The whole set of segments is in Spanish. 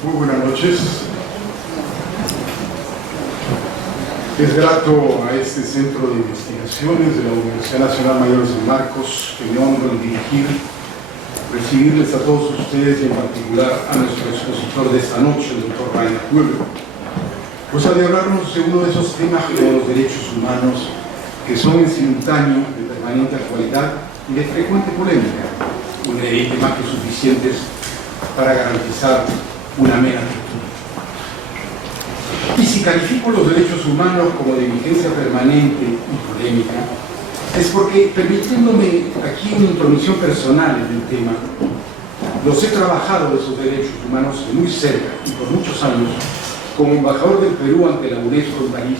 Muy buenas noches. Es grato a este Centro de Investigaciones de la Universidad Nacional Mayor de San Marcos que me honro en dirigir, recibirles a todos ustedes y en particular a nuestro expositor de esta noche, el Dr. Rainer Güeber, pues ha de hablarnos de uno de esos temas como los derechos humanos que son en simultáneo de permanente actualidad y de frecuente polémica, ingredientes más que suficientes para garantizar una mera cultura. Y si califico los derechos humanos como de vigencia permanente y polémica, es porque, permitiéndome aquí una intromisión personal en el tema, los he trabajado esos derechos humanos de muy cerca y por muchos años como embajador del Perú ante la UNESCO en París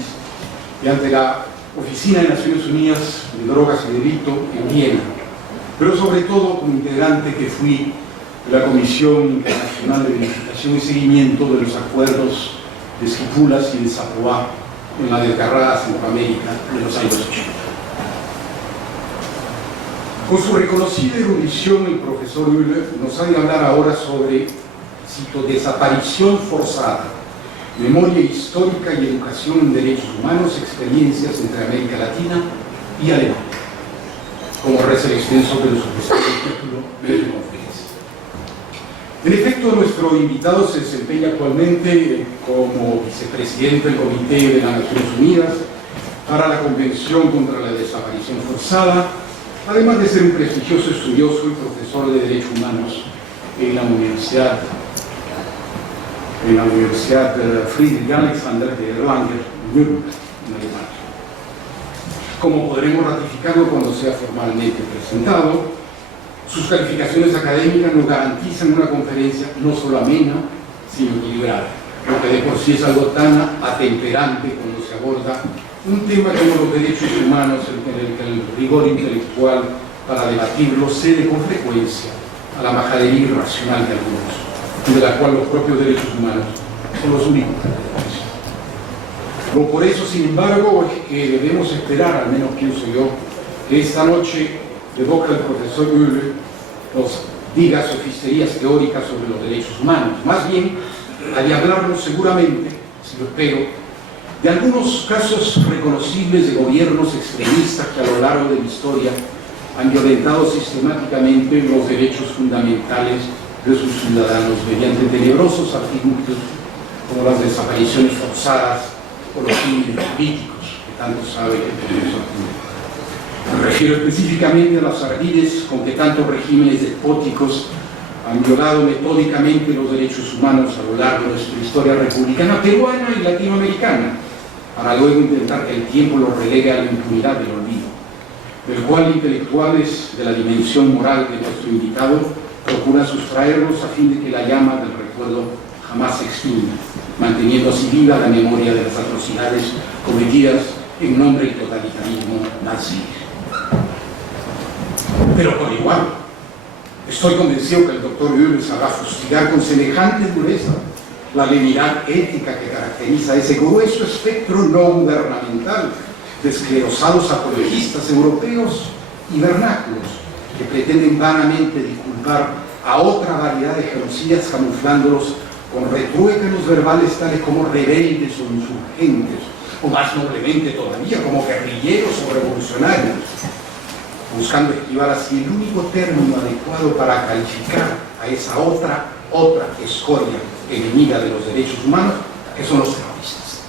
y ante la Oficina de Naciones Unidas de Drogas y Delito en Viena, pero sobre todo como integrante que fui de la Comisión Internacional de Verificación y Seguimiento de los acuerdos de Esquipulas y de Zapoá en la desgarrada Centroamérica de los años 80. Con su reconocida erudición, el profesor Güeber nos ha de hablar ahora sobre, cito, desaparición forzada, memoria histórica y educación en derechos humanos, experiencias entre América Latina y Alemania, como reza el extenso de los oficiales del título de su conferencia. En efecto, nuestro invitado se desempeña actualmente como vicepresidente del Comité de las Naciones Unidas para la Convención contra la Desaparición Forzada, además de ser un prestigioso estudioso y profesor de Derechos Humanos en la Universidad Friedrich Alexander de Erlanger, Nuremberg, en Alemania. Como podremos ratificarlo cuando sea formalmente presentado, sus calificaciones académicas nos garantizan una conferencia no solo amena, sino equilibrada, lo que de por sí es algo tan atemperante cuando se aborda un tema como los derechos humanos, en el que el rigor intelectual para debatirlo cede con frecuencia a la majadería irracional de algunos, de la cual los propios derechos humanos son los únicos que tenemos. No por eso, sin embargo, es que debemos esperar, al menos pienso yo, que esta noche, de boca del profesor Güeber, nos diga sofisterías teóricas sobre los derechos humanos. Más bien, ha de hablarnos seguramente, si lo espero, de algunos casos reconocibles de gobiernos extremistas que a lo largo de la historia han violentado sistemáticamente los derechos fundamentales de sus ciudadanos mediante tenebrosos artilugios como las desapariciones forzadas o los crímenes políticos que tanto sabe el profesor Güeber. Me refiero específicamente a las ardides con que tantos regímenes despóticos han violado metódicamente los derechos humanos a lo largo de nuestra historia republicana, peruana y latinoamericana, para luego intentar que el tiempo los relegue a la impunidad del olvido, del cual intelectuales de la dimensión moral de nuestro invitado procuran sustraernos a fin de que la llama del recuerdo jamás se extinga, manteniendo así viva la memoria de las atrocidades cometidas en nombre del totalitarismo nazi. Pero por igual, estoy convencido que el doctor Güeber sabrá fustigar con semejante dureza la lenidad ética que caracteriza ese grueso espectro no gubernamental de esclerosados apologistas europeos y vernáculos que pretenden vanamente disculpar a otra variedad de genocidas camuflándolos con retruécanos verbales tales como rebeldes o insurgentes, o más noblemente todavía como guerrilleros o revolucionarios, buscando esquivar así el único término adecuado para calificar a esa otra escoria enemiga de los derechos humanos, que son los terroristas.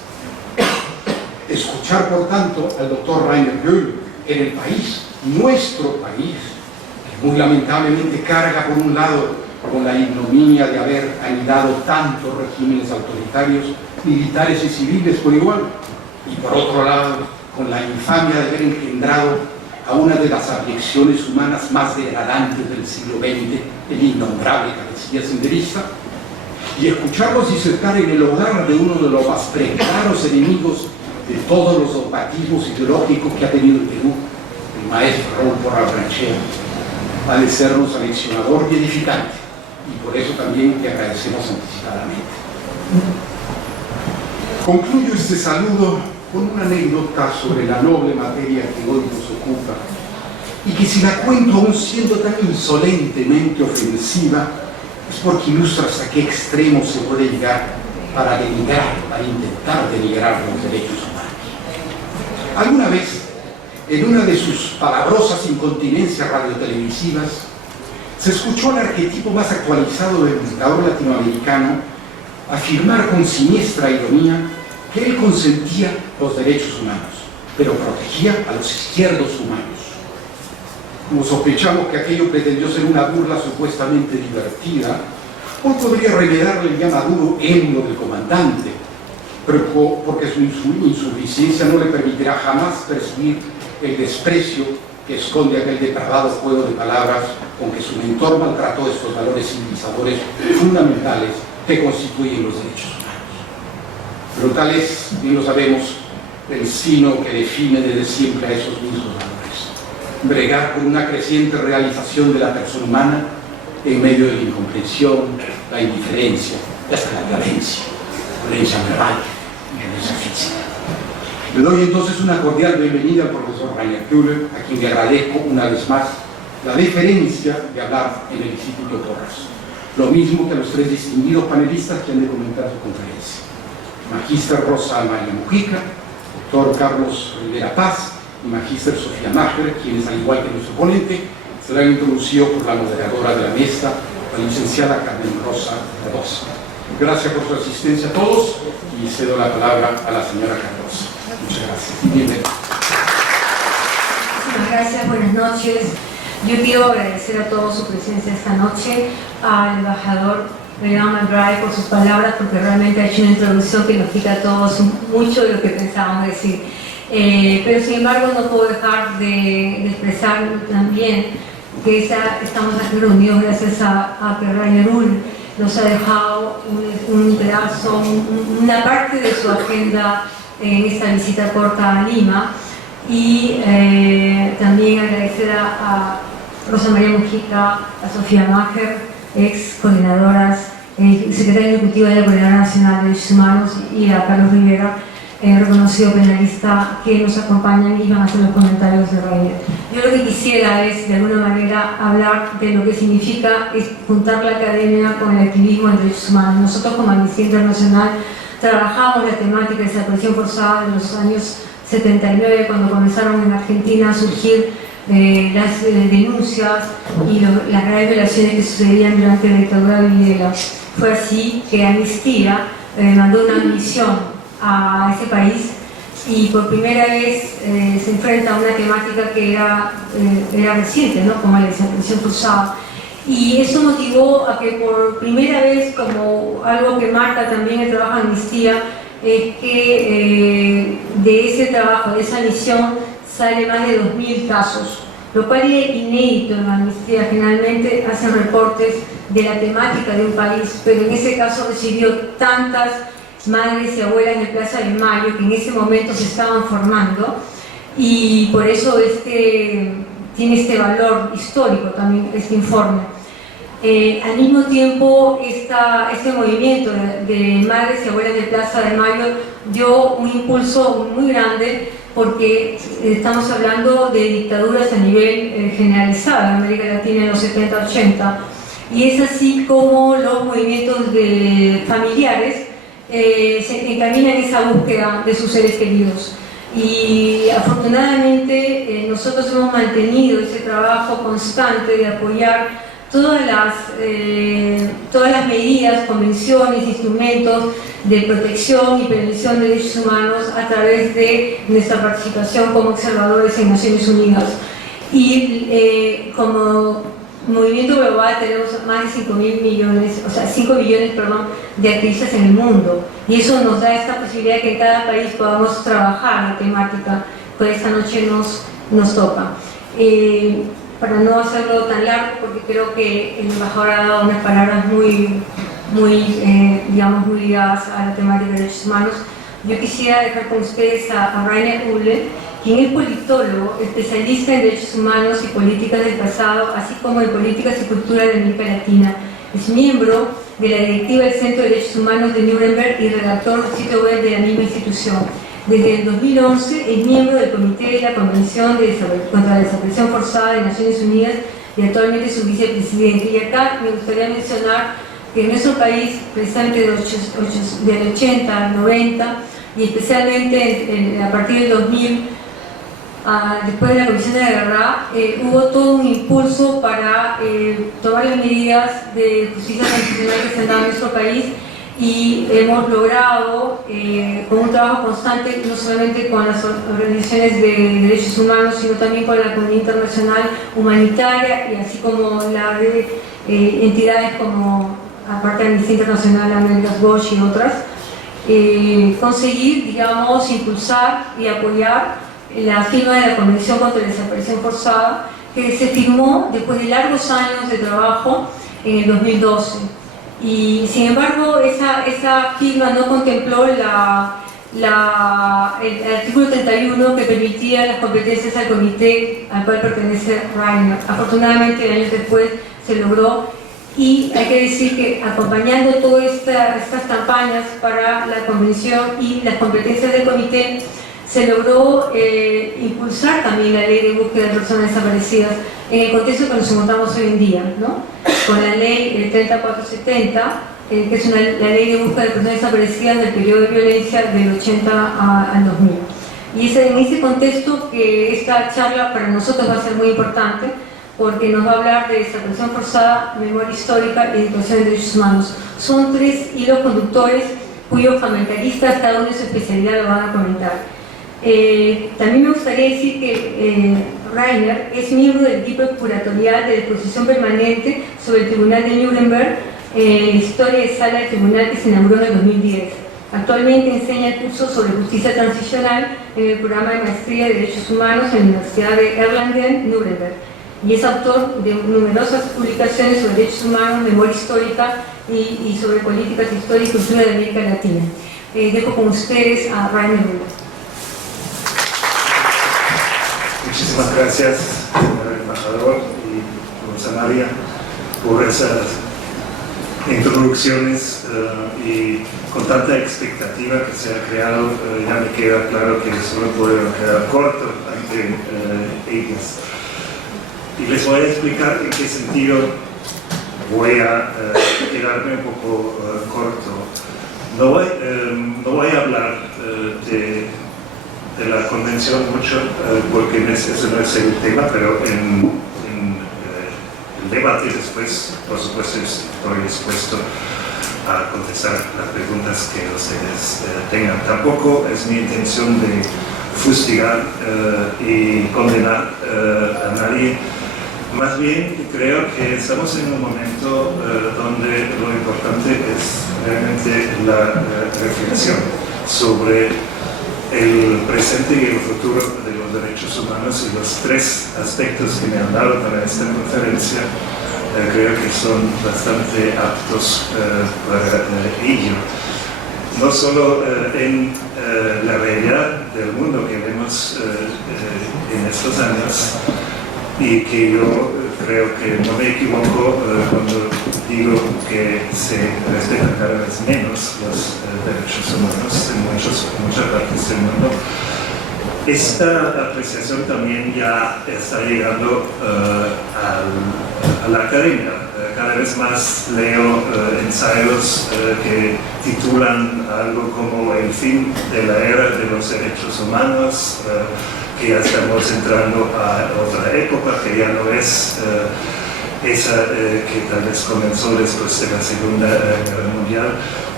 Escuchar, por tanto, al doctor Rainer Güeber en el país, nuestro país, que muy lamentablemente carga por un lado con la ignominia de haber anidado tantos regímenes autoritarios, militares y civiles por igual, y por otro lado, con la infamia de haber engendrado a una de las abyecciones humanas más degradantes del siglo XX, el innombrable cabecilla senderista, y escucharlos disertar en el hogar de uno de los más preclaros enemigos de todos los dogmatismos ideológicos que ha tenido el Perú, el maestro Raúl Porras Ranchero, ha de sernos aleccionador y edificante, y por eso también le agradecemos anticipadamente. Concluyo este saludo con una anécdota sobre la noble materia que hoy nos ocupa, y que si la cuento aún siendo tan insolentemente ofensiva, es porque ilustra hasta qué extremo se puede llegar para denigrar, para intentar denigrar los derechos humanos. Alguna vez, en una de sus palabrosas incontinencias radiotelevisivas, se escuchó al arquetipo más actualizado del dictador latinoamericano afirmar con siniestra ironía que él consentía los derechos humanos, pero protegía a los izquierdos humanos. Como sospechamos que aquello pretendió ser una burla supuestamente divertida, hoy podría remedarle ya Maduro émulo del comandante, pero porque su insuficiencia no le permitirá jamás percibir el desprecio que esconde aquel depravado juego de palabras con que su mentor maltrató estos valores civilizadores fundamentales que constituyen los derechos humanos. Pero tal es, bien lo sabemos, el sino que define desde siempre a esos mismos valores: bregar con una creciente realización de la persona humana en medio de la incomprensión, la indiferencia y hasta la violencia verbal y violencia física. Le doy entonces una cordial bienvenida al profesor Rainer Kühler, a quien le agradezco una vez más la deferencia de hablar en el Instituto Porras, lo mismo que a los tres distinguidos panelistas que han de comentar su conferencia: Magíster Rosa María Mujica, doctor Carlos Rivera Paz y Magíster Sofía Macher, quienes, al igual que nuestro ponente, serán introducidos por la moderadora de la mesa, la licenciada Carmen Rosa Rosa. Gracias por su asistencia a todos y cedo la palabra a la señora Cardosa. Muchas gracias. Bienvenido. Muchas gracias, buenas noches. Yo quiero agradecer a todos su presencia esta noche, al embajador Leon McBride por sus palabras, porque realmente ha hecho una introducción que nos explica a todos mucho de lo que pensábamos decir. Pero sin embargo no puedo dejar de expresar también que estamos aquí reunidos gracias a que Rainer Kühler nos ha dejado un pedazo, una parte de su agenda en esta visita corta a Lima, y también agradecer a Rosa María Mujica, a Sofía Macher, ex coordinadoras, secretaria ejecutiva de la Coordinadora Nacional de Derechos Humanos, y a Carlos Rivera, reconocido penalista, que nos acompañan y van a hacer los comentarios de Rainer. Yo lo que quisiera es, de alguna manera, hablar de lo que significa juntar la academia con el activismo en derechos humanos. Nosotros, como Amnistía Internacional, trabajamos la temática de desaparición forzada en los años 79, cuando comenzaron en Argentina a surgir las denuncias y las graves violaciones que sucedían durante la dictadura de Videla. Fue así que Amnistía mandó una misión a ese país y por primera vez se enfrenta a una temática que era reciente, ¿no? Como la desaparición forzada. Y eso motivó a que por primera vez, como algo que marca también el trabajo de Amnistía, es que de ese trabajo, de esa misión, sale más de 2.000 casos, lo cual es inédito en Amnistía. Generalmente hacen reportes de la temática de un país, pero en ese caso recibió tantas madres y abuelas de Plaza de Mayo que en ese momento se estaban formando, y por eso tiene este valor histórico también este informe. Al mismo tiempo, este movimiento de madres y abuelas de Plaza de Mayo dio un impulso muy grande, porque estamos hablando de dictaduras a nivel generalizado en América Latina en los 70-80, y es así como los movimientos de familiares se encaminan en esa búsqueda de sus seres queridos. Y afortunadamente nosotros hemos mantenido ese trabajo constante de apoyar todas las medidas, convenciones, instrumentos de protección y prevención de derechos humanos a través de nuestra participación como observadores en Naciones Unidas. Y como movimiento global tenemos más de 5 millones de activistas en el mundo, y eso nos da esta posibilidad de que en cada país podamos trabajar la temática que esta noche nos toca. Para no hacerlo tan largo, porque creo que el embajador ha dado unas palabras muy ligadas a la temática de derechos humanos, yo quisiera dejar con ustedes a Rainer Kühler, quien es politólogo, especialista en derechos humanos y políticas del pasado, así como en políticas y cultura de América Latina. Es miembro de la directiva del Centro de Derechos Humanos de Nuremberg y redactor del sitio web de la misma institución. Desde el 2011 es miembro del Comité de la Convención contra la Desaparición Forzada de Naciones Unidas y actualmente su vicepresidente. Y acá me gustaría mencionar que en nuestro país, precisamente del 80 al 90, y especialmente a partir del 2000, después de la Comisión de la Guerra, hubo todo un impulso para tomar las medidas de justicia transicional que se han dado en nuestro país, y hemos logrado, con un trabajo constante, no solamente con las organizaciones de derechos humanos, sino también con la comunidad internacional humanitaria, y así como la de entidades como, aparte de Amnistía Internacional, America's Watch y otras, conseguir, digamos, impulsar y apoyar la firma de la Convención contra la Desaparición Forzada, que se firmó después de largos años de trabajo en el 2012. Y sin embargo, esa firma no contempló el artículo 31 que permitía las competencias al comité al cual pertenece Rainer. Afortunadamente, años después se logró, y hay que decir que acompañando todas estas campañas para la convención y las competencias del comité, se logró impulsar también la ley de búsqueda de personas desaparecidas en el contexto que nos encontramos hoy en día, ¿no? Con la ley 3470, que es la ley de búsqueda de personas desaparecidas del periodo de violencia del 80 al 2000. Y es en ese contexto que esta charla para nosotros va a ser muy importante, porque nos va a hablar de desaparición forzada, memoria histórica y educación de derechos humanos. Son tres hilos conductores cuyos comentaristas, cada uno de su especialidad, lo van a comentar. También me gustaría decir que Rainer es miembro del equipo curatorial de exposición permanente sobre el Tribunal de Nuremberg, historia de sala del tribunal, que se inauguró en el 2010. Actualmente enseña el curso sobre justicia transicional en el programa de maestría de derechos humanos en la Universidad de Erlangen, Nuremberg, y es autor de numerosas publicaciones sobre derechos humanos, memoria histórica y sobre políticas históricas y cultura de América Latina. Dejo con ustedes a Rainer Müller. Muchísimas gracias, señor embajador y Rosa María, por esas introducciones y con tanta expectativa que se ha creado, ya me queda claro que solo puedo quedar corto ante ellas. Y les voy a explicar en qué sentido voy a quedarme un poco corto. No voy a hablar de la convención mucho, porque ese no es el tema, pero en el debate después, por supuesto, estoy dispuesto a contestar las preguntas que ustedes tengan. Tampoco es mi intención de fustigar y condenar a nadie. Más bien, creo que estamos en un momento donde lo importante es realmente la reflexión sobre el presente y el futuro de los derechos humanos, y los tres aspectos que me han dado para esta conferencia creo que son bastante aptos para ello. No solo en la realidad del mundo que vemos en estos años, y que yo creo que no me equivoco cuando digo que se respetan cada vez menos los derechos humanos en muchas partes del mundo. Esta apreciación también ya está llegando a la academia. Cada vez más leo ensayos que titulan algo como el fin de la era de los derechos humanos, que ya estamos entrando a otra época, que ya no es esa que tal vez comenzó después de la Segunda Guerra Mundial.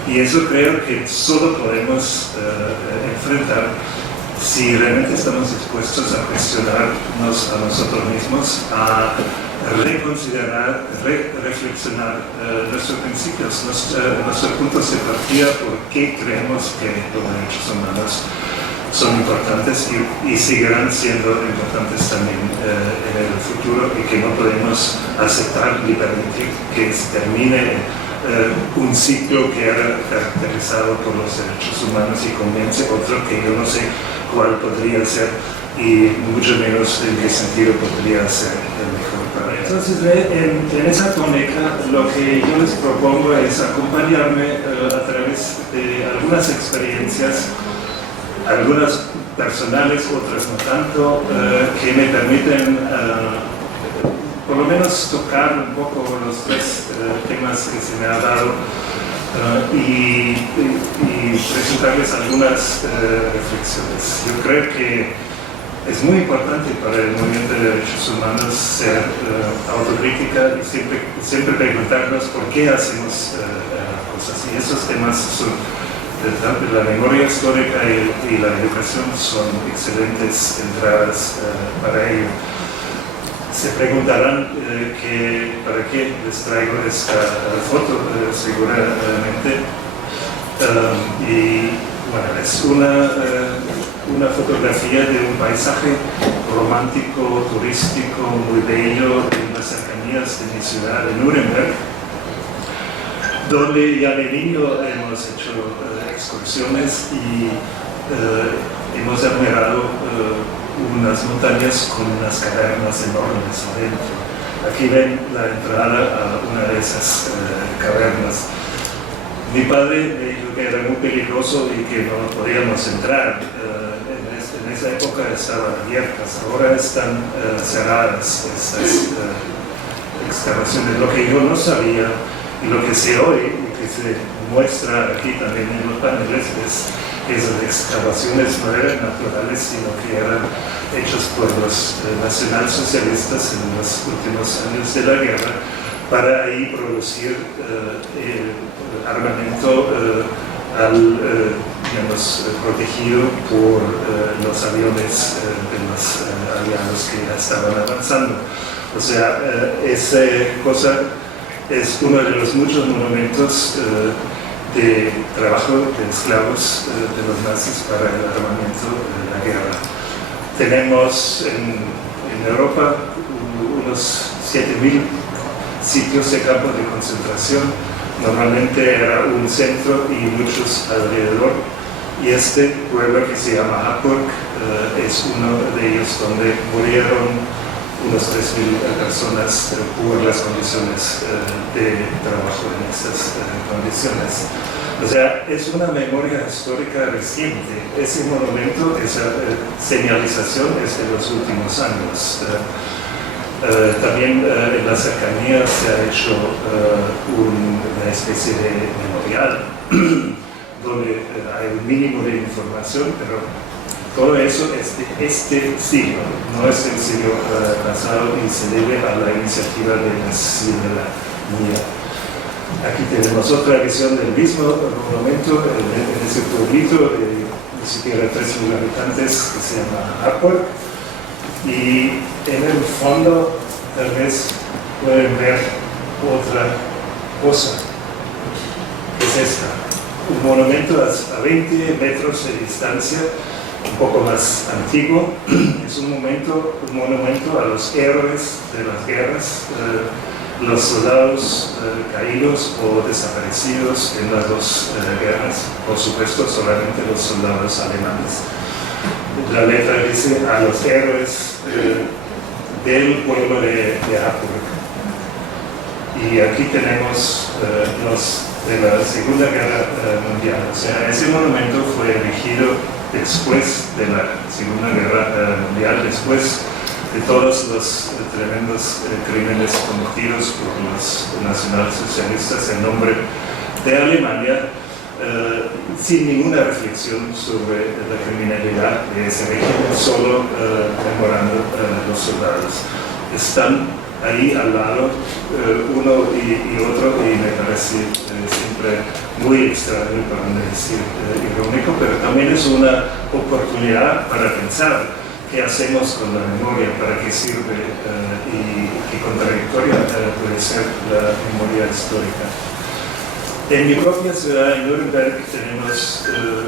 Y eso creo que solo podemos enfrentar si realmente estamos dispuestos a cuestionarnos a nosotros mismos, a reconsiderar, reflexionar nuestros principios, nuestros puntos de partida, por qué creemos que los derechos humanos son importantes y seguirán siendo importantes también en el futuro, y que no podemos aceptar ni permitir que se termine un ciclo que era caracterizado por los derechos humanos y comience otro que yo no sé cuál podría ser, y mucho menos en qué sentido podría ser el mejor para ellos. Entonces, en esa tónica, lo que yo les propongo es acompañarme a través de algunas experiencias, algunas personales, otras no tanto, que me permiten por lo menos tocar un poco los tres temas que se me ha dado y presentarles algunas reflexiones. Yo creo que es muy importante para el movimiento de derechos humanos ser autocrítica y siempre preguntarnos por qué hacemos cosas. Y esos temas son, la memoria histórica y la educación son excelentes entradas para ello. Se preguntarán para qué les traigo esta foto, seguramente. Y bueno, es una fotografía de un paisaje romántico, turístico, muy bello, en las cercanías de mi ciudad de Nuremberg, donde ya de niño hemos hecho excursiones y hemos admirado unas montañas con unas cavernas enormes adentro. Aquí ven la entrada a una de esas cavernas. Mi padre me dijo que era muy peligroso y que no podíamos entrar. En esa época estaban abiertas, ahora están cerradas esas excavaciones. Lo que yo no sabía y lo que sé hoy y que se muestra aquí también en los paneles es que esas excavaciones no eran naturales, sino que eran hechas por los nacionalsocialistas en los últimos años de la guerra para ahí producir armamento digamos, protegido por los aviones de los aliados que ya estaban avanzando. O sea, esa cosa es uno de los muchos monumentos de trabajo de esclavos de los nazis para el armamento de la guerra. Tenemos en Europa unos 7.000 sitios de campos de concentración. Normalmente era un centro y muchos alrededor. Y este pueblo que se llama Haburg es uno de ellos donde murieron unos 3.000 personas por las condiciones de trabajo en estas condiciones. O sea, es una memoria histórica reciente. Ese monumento, esa señalización es de los últimos años. También en las cercanías se ha hecho una especie de memorial donde hay un mínimo de información, pero todo eso es de este siglo, no es del siglo pasado y se debe a la iniciativa de la ciudadanía. Aquí tenemos otra visión del mismo monumento en ese pueblito de ni siquiera 3.000 habitantes que se llama Haburg. Y en el fondo tal vez pueden ver otra cosa, que es esta, un monumento a 20 metros de distancia, un poco más antiguo. Es un monumento a los héroes de las guerras, los soldados caídos o desaparecidos en las dos guerras, por supuesto solamente los soldados alemanes. La letra dice a los héroes del pueblo de Haburg. Y aquí tenemos los de la Segunda Guerra Mundial. O sea, ese monumento fue erigido después de la Segunda Guerra Mundial, después de todos los tremendos crímenes cometidos por los nacionalsocialistas en nombre de Alemania, sin ninguna reflexión sobre la criminalidad de ese régimen, solo memorando los soldados. Están ahí al lado uno y otro, y me parece siempre muy extraño, para no decir irónico, pero también es una oportunidad para pensar qué hacemos con la memoria, para qué sirve y qué contradictoria puede ser la memoria histórica. En mi propia ciudad, en Nuremberg, tenemos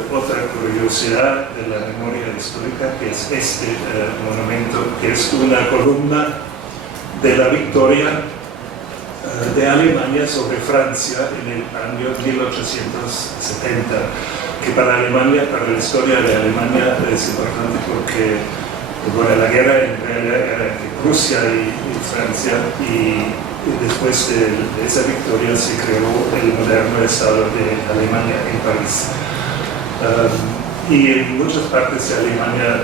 otra curiosidad de la memoria histórica, que es este monumento, que es una columna de la victoria de Alemania sobre Francia en el año 1870, que para Alemania, para la historia de Alemania es importante porque bueno, la guerra en realidad era entre Rusia y Francia, y después de esa victoria se creó el moderno Estado de Alemania en París. Y en muchas partes de Alemania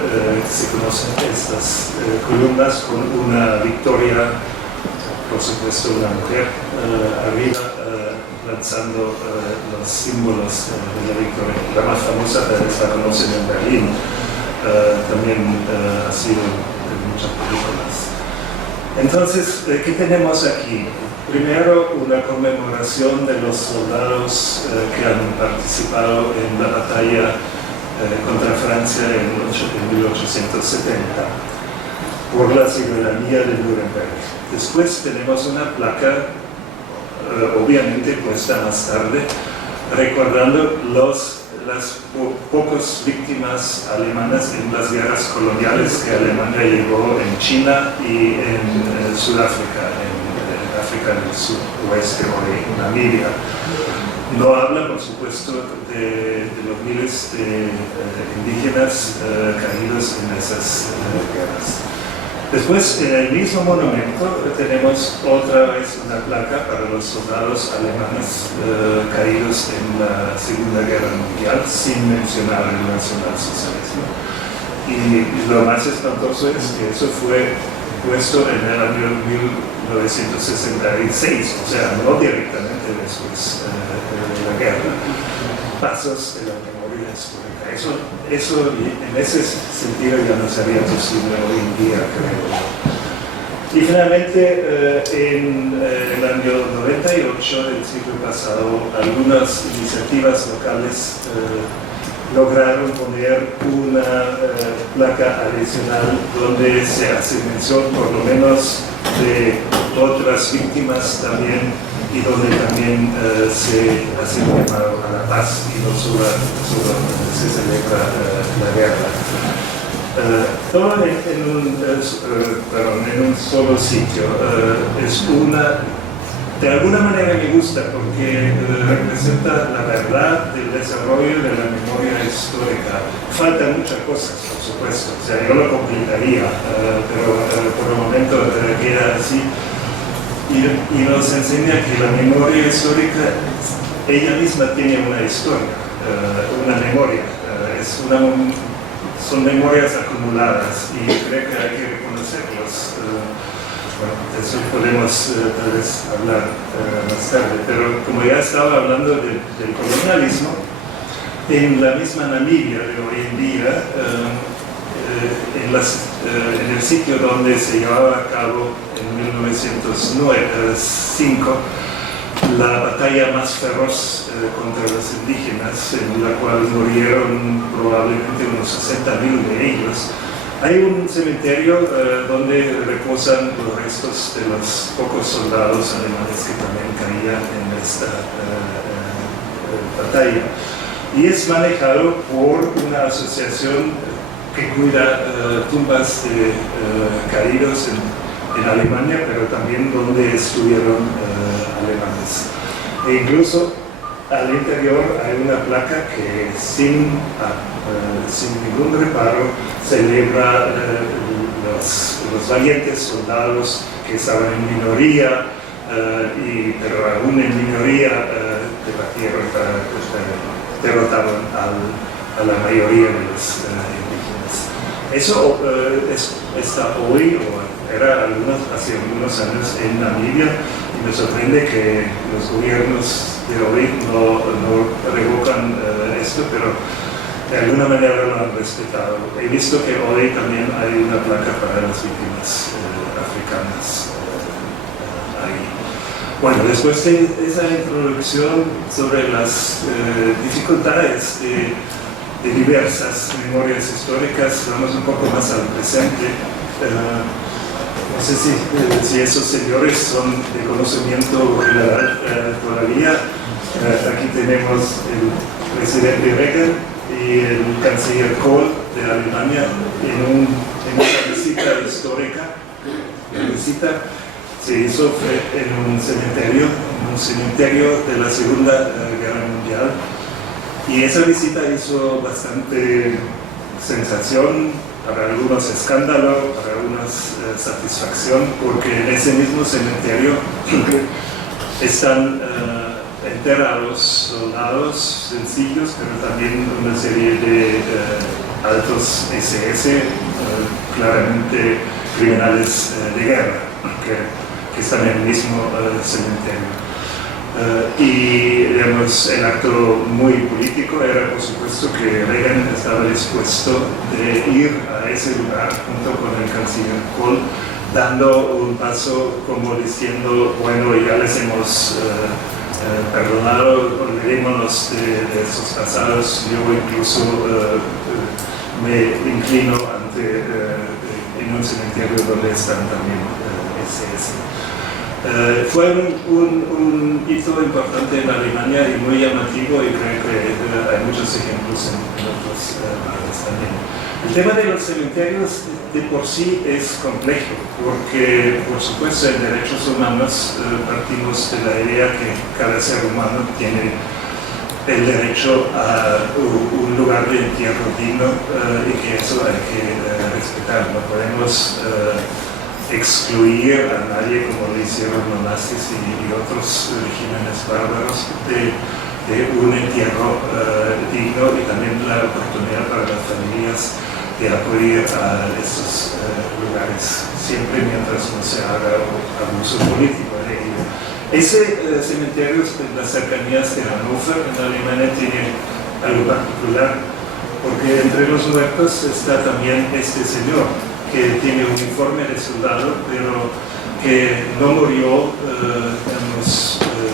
se conocen estas columnas con una victoria por supuesto una mujer arriba lanzando los símbolos de la victoria. La más famosa es la conocen en Berlín, también ha sido en muchas películas. Entonces, ¿qué tenemos aquí? Primero, una conmemoración de los soldados que han participado en la batalla contra Francia en 1870 por la ciudadanía de Nuremberg. Después tenemos una placa, obviamente puesta más tarde, recordando las pocas víctimas alemanas en las guerras coloniales que Alemania llevó en China y en Sudáfrica, en África del Suroeste o en Namibia. No habla, por supuesto, de los miles de indígenas caídos en esas guerras. Después, en el mismo monumento, tenemos otra vez una placa para los soldados alemanes caídos en la Segunda Guerra Mundial, sin mencionar el nacionalsocialismo. Y lo más espantoso es que eso fue puesto en el año 1966, o sea, no directamente después de la guerra. Pasos de la memoria histórica. Eso en ese sentido ya no sería posible hoy en día, creo. Y finalmente, en el año 98 del siglo pasado, algunas iniciativas locales lograron poner una placa adicional donde se hace mención por lo menos de otras víctimas también, y donde también se hace un llamado a la paz y no solo se celebra la guerra. Todo en un solo sitio. Es de alguna manera me gusta porque representa la verdad del desarrollo de la memoria histórica. Faltan muchas cosas, por supuesto, o sea, yo lo complicaría, pero por el momento queda así. Y nos enseña que la memoria histórica, ella misma tiene una historia, una memoria, son memorias acumuladas y creo que hay que reconocerlos. Bueno, de eso podemos tal vez hablar más tarde, pero como ya estaba hablando del colonialismo, en la misma Namibia de hoy en día, en el sitio donde se llevaba a cabo en 1905 la batalla más feroz contra los indígenas, en la cual murieron probablemente unos 60.000 de ellos. Hay un cementerio donde reposan los restos de los pocos soldados alemanes que también caían en esta batalla. Y es manejado por una asociación que cuida tumbas de caídos en Alemania, pero también donde estuvieron alemanes. E incluso al interior hay una placa que sin ningún reparo celebra los valientes soldados que estaban en minoría, pero aún en minoría derrotaron a la mayoría de los indígenas. Eso está hoy, o era hace algunos años en Namibia, y me sorprende que los gobiernos de hoy no revocan esto, pero de alguna manera lo han respetado. He visto que hoy también hay una placa para las víctimas africanas ahí. Bueno, después de esa introducción sobre las dificultades de diversas memorias históricas, vamos un poco más al presente. No sé si esos señores son de conocimiento general todavía. Aquí tenemos el presidente Reagan y el canciller Kohl de Alemania en una visita histórica. La visita se hizo en un cementerio de la Segunda Guerra Mundial, y esa visita hizo bastante sensación, para algunos escándalo, para algunos satisfacción, porque en ese mismo cementerio están enterrados soldados sencillos, pero también una serie de altos SS, claramente criminales de guerra, que que están en el mismo cementerio. Y digamos, el acto muy político era, por supuesto, que Reagan estaba dispuesto de ir a ese lugar junto con el canciller Kohl, dando un paso como diciendo, bueno, ya les hemos perdonado, olvidémonos de esos pasados, yo incluso me inclino ante en un cementerio donde están también SS. Fue un hito importante en Alemania y muy llamativo, y creo que hay muchos ejemplos en otros países también. El tema de los cementerios de por sí es complejo, porque por supuesto en derechos humanos partimos de la idea que cada ser humano tiene el derecho a un lugar de entierro digno y que eso hay que respetar. No podemos excluir a nadie como lo hicieron los nazis y otros regímenes bárbaros de un entierro digno, y también la oportunidad para las familias de acudir a estos lugares, siempre mientras no se haga abuso político de ello. Ese cementerio en las cercanías de Hannover, en Alemania, tiene algo particular, porque entre los muertos está también este señor, que tiene un uniforme de soldado, pero que no murió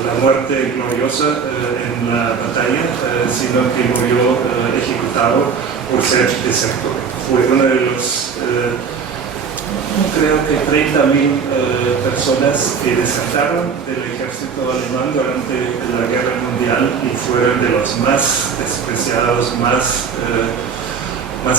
la muerte gloriosa en la batalla, sino que murió ejecutado por ser desertor. Fue uno de los, creo que 30.000 personas que desertaron del ejército alemán durante la Guerra Mundial y fueron de los más despreciados, más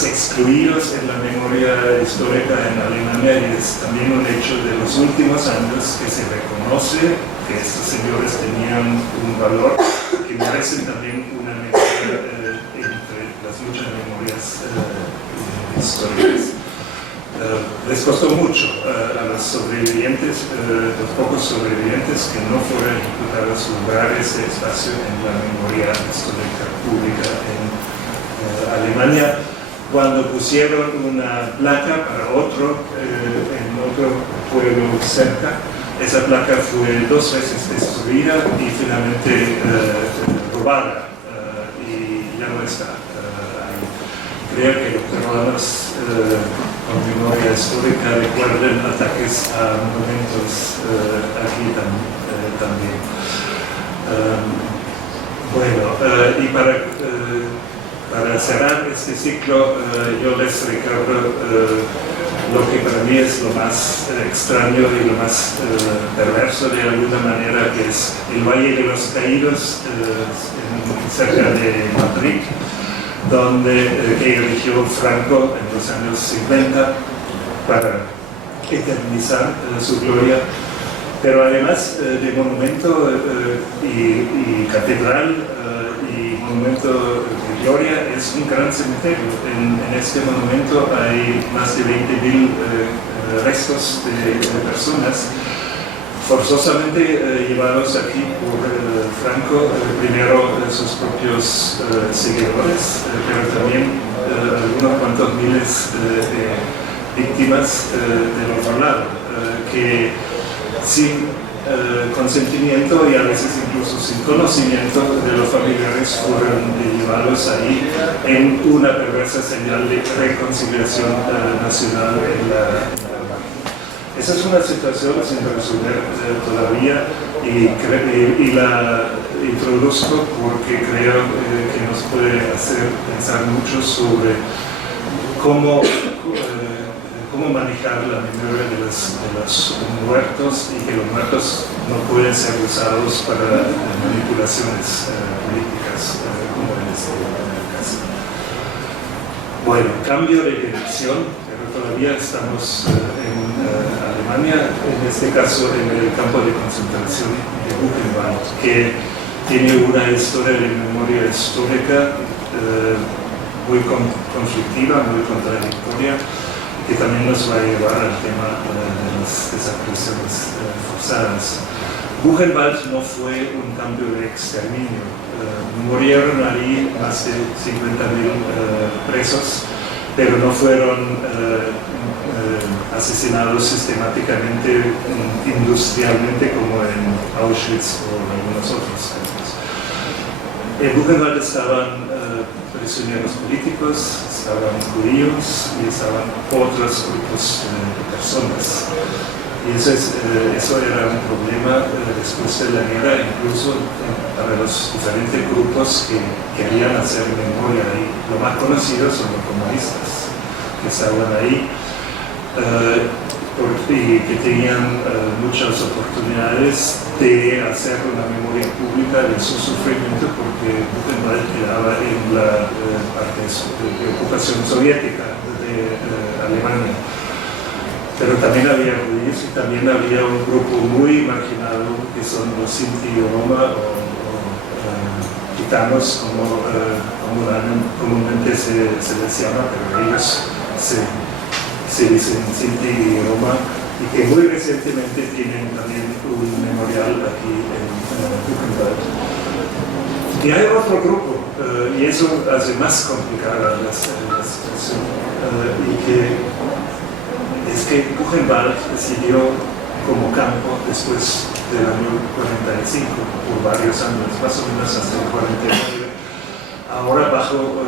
excluidos en la memoria histórica en Alemania, y es también un hecho de los últimos años que se reconoce que estos señores tenían un valor, que merecen también una memoria entre las muchas memorias históricas. Les costó mucho a los sobrevivientes, los pocos sobrevivientes que no fueron ejecutados, lograr ese espacio en la memoria histórica pública en Alemania. Cuando pusieron una placa para otro, en otro pueblo cerca, esa placa fue 2 veces destruida y finalmente robada, y ya no está ahí. Creo que los peruanos con memoria histórica recuerden ataques a monumentos aquí también. Bueno, y para cerrar este ciclo, yo les recuerdo lo que para mí es lo más extraño y lo más perverso de alguna manera, que es el Valle de los Caídos, cerca de Madrid, que eligió Franco en los años 50 para eternizar su gloria. Pero además de monumento y catedral y monumento de gloria, es un gran cementerio. En este monumento hay más de 20.000 restos de personas forzosamente llevados aquí por Franco, primero sus propios seguidores, pero también algunos cuantos miles de víctimas del otro lado, que sin consentimiento y a veces incluso sin conocimiento de los familiares fueron llevados ahí en una perversa señal de reconciliación nacional en la. Esa es una situación sin resolver todavía, y la introduzco porque creo que nos puede hacer pensar mucho sobre cómo manejar la memoria de los muertos, y que los muertos no pueden ser usados para manipulaciones políticas, como en este caso. Bueno, cambio de dirección, pero todavía estamos en Alemania, en este caso en el campo de concentración de Buchenwald, que tiene una historia de memoria histórica muy conflictiva, muy contradictoria, que también nos va a llevar al tema de las desapariciones forzadas. Buchenwald no fue un cambio de exterminio. Murieron ahí más de 50.000 presos, pero no fueron asesinados sistemáticamente, industrialmente, como en Auschwitz o en algunos otros campos. En Buchenwald estaban prisioneros políticos, estaban judíos y estaban otros grupos de personas. Y eso era un problema después de la guerra, incluso para los diferentes grupos que querían hacer memoria ahí. Lo más conocido son los comunistas, que estaban ahí y que tenían muchas oportunidades de hacer una memoria pública de su sufrimiento, porque Buchenwald quedaba en la parte de ocupación soviética de Alemania. Pero también había judíos y también había un grupo muy marginado que son los Sinti y Roma o gitanos, como comúnmente se les llama, pero ellos se dicen Sinti y Roma, y que muy recientemente tienen también un memorial aquí en Buchenwald. Y hay otro grupo, y eso hace más complicada la situación, es que Buchenwald siguió como campo después del año 45, por varios años, más o menos hasta el 49. Ahora, bajo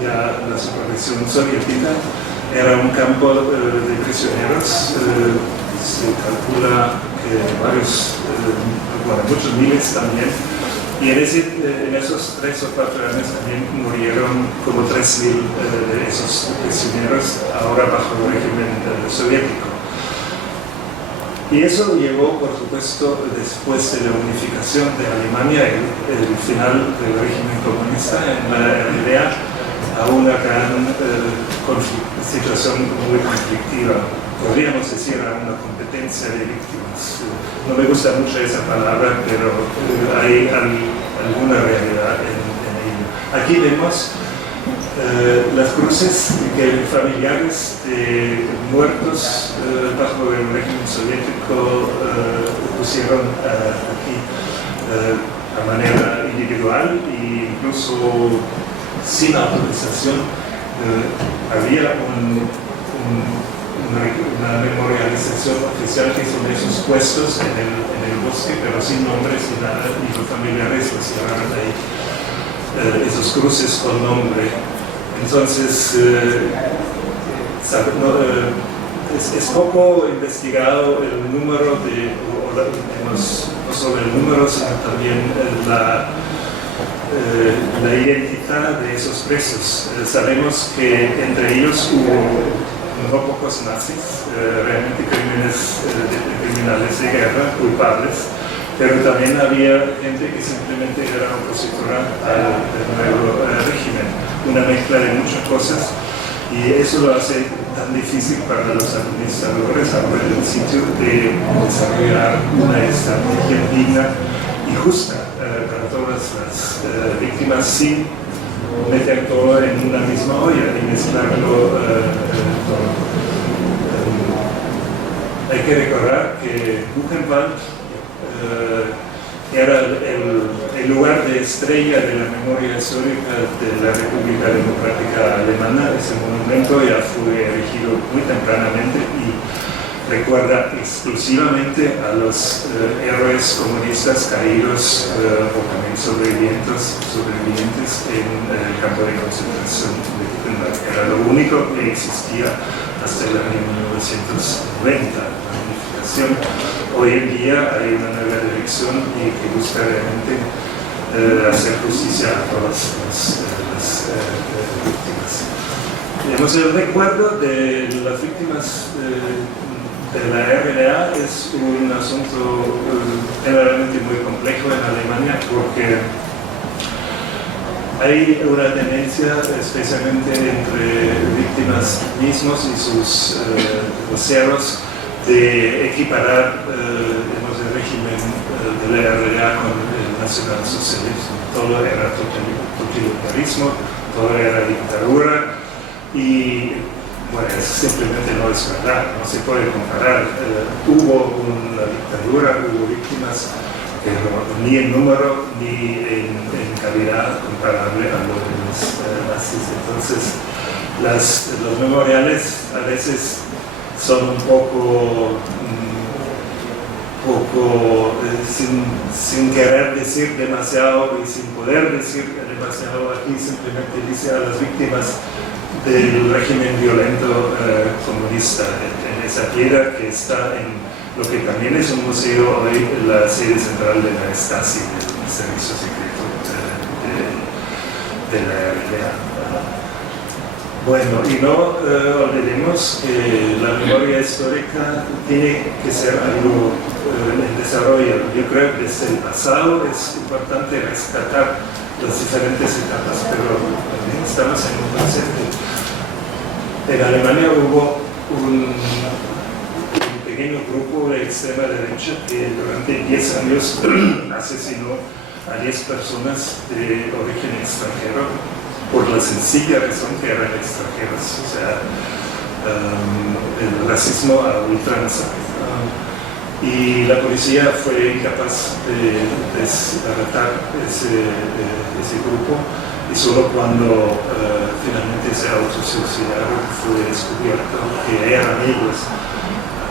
ya la supervisión soviética, era un campo de prisioneros. Se calcula que muchos miles también. Y en esos 3 o 4 años también murieron como 3.000 de esos prisioneros, ahora bajo el régimen soviético. Y eso llevó, por supuesto, después de la unificación de Alemania, el final del régimen comunista en la RDA, a una gran situación muy conflictiva. Podríamos decir a una competencia de víctimas. No me gusta mucho esa palabra, pero hay alguna realidad en ello. Aquí vemos las cruces que familiares de muertos bajo el régimen soviético pusieron aquí de manera individual e incluso sin autorización. Había una memorialización oficial que son esos puestos en el bosque, pero sin nombres ni nada, y los familiares los llevaron ahí, esos cruces con nombre. Entonces, es poco investigado el número no solo el número, sino también la identidad de esos presos. Sabemos que entre ellos hubo no pocos nazis, realmente criminales de guerra, culpables, pero también había gente que simplemente era opositora al nuevo régimen, una mezcla de muchas cosas, y eso lo hace tan difícil para los administradores ahora en el sitio de desarrollar una estrategia digna y justa para todas las víctimas, sin meter todo en una misma olla y mezclarlo todo. Hay que recordar que Buchenwald era el lugar de estrella de la memoria histórica de la República Democrática Alemana. Ese monumento ya fue erigido muy tempranamente y recuerda exclusivamente a los héroes comunistas caídos o también sobrevivientes en el campo de concentración de Buchenwald. Era lo único que existía hasta el año 1990, la unificación. Hoy en día hay una nueva dirección y que busca realmente hacer justicia a todas las víctimas. Digamos, el recuerdo de las víctimas de la RDA es un asunto generalmente muy complejo en Alemania, porque hay una tendencia, especialmente entre víctimas mismos y sus voceros, de equiparar el régimen de la RDA con el nacionalsocialismo. Todo era totalitarismo, todo era dictadura, y bueno, simplemente no es verdad, no se puede comparar. Hubo una dictadura, hubo víctimas, pero ni en número ni en calidad comparable a los nazis. Entonces, los memoriales a veces son un poco sin querer decir demasiado y sin poder decir demasiado. Aquí simplemente dice a las víctimas del régimen violento comunista en esa piedra que está en lo que también es un museo hoy, la sede central de la Stasi, del servicio secreto de la RDA. Bueno, y no olvidemos que la memoria histórica tiene que ser algo en desarrollo. Yo creo que desde el pasado es importante rescatar las diferentes etapas, pero también estamos en un presente. En Alemania hubo un pequeño grupo de extrema derecha que durante 10 años asesinó a 10 personas de origen extranjero por la sencilla razón que eran extranjeros, o sea, el racismo a ultranza. Y la policía fue incapaz de desarraigar ese grupo, y solo cuando finalmente se autosuicidaron fue descubierto que eran ellos.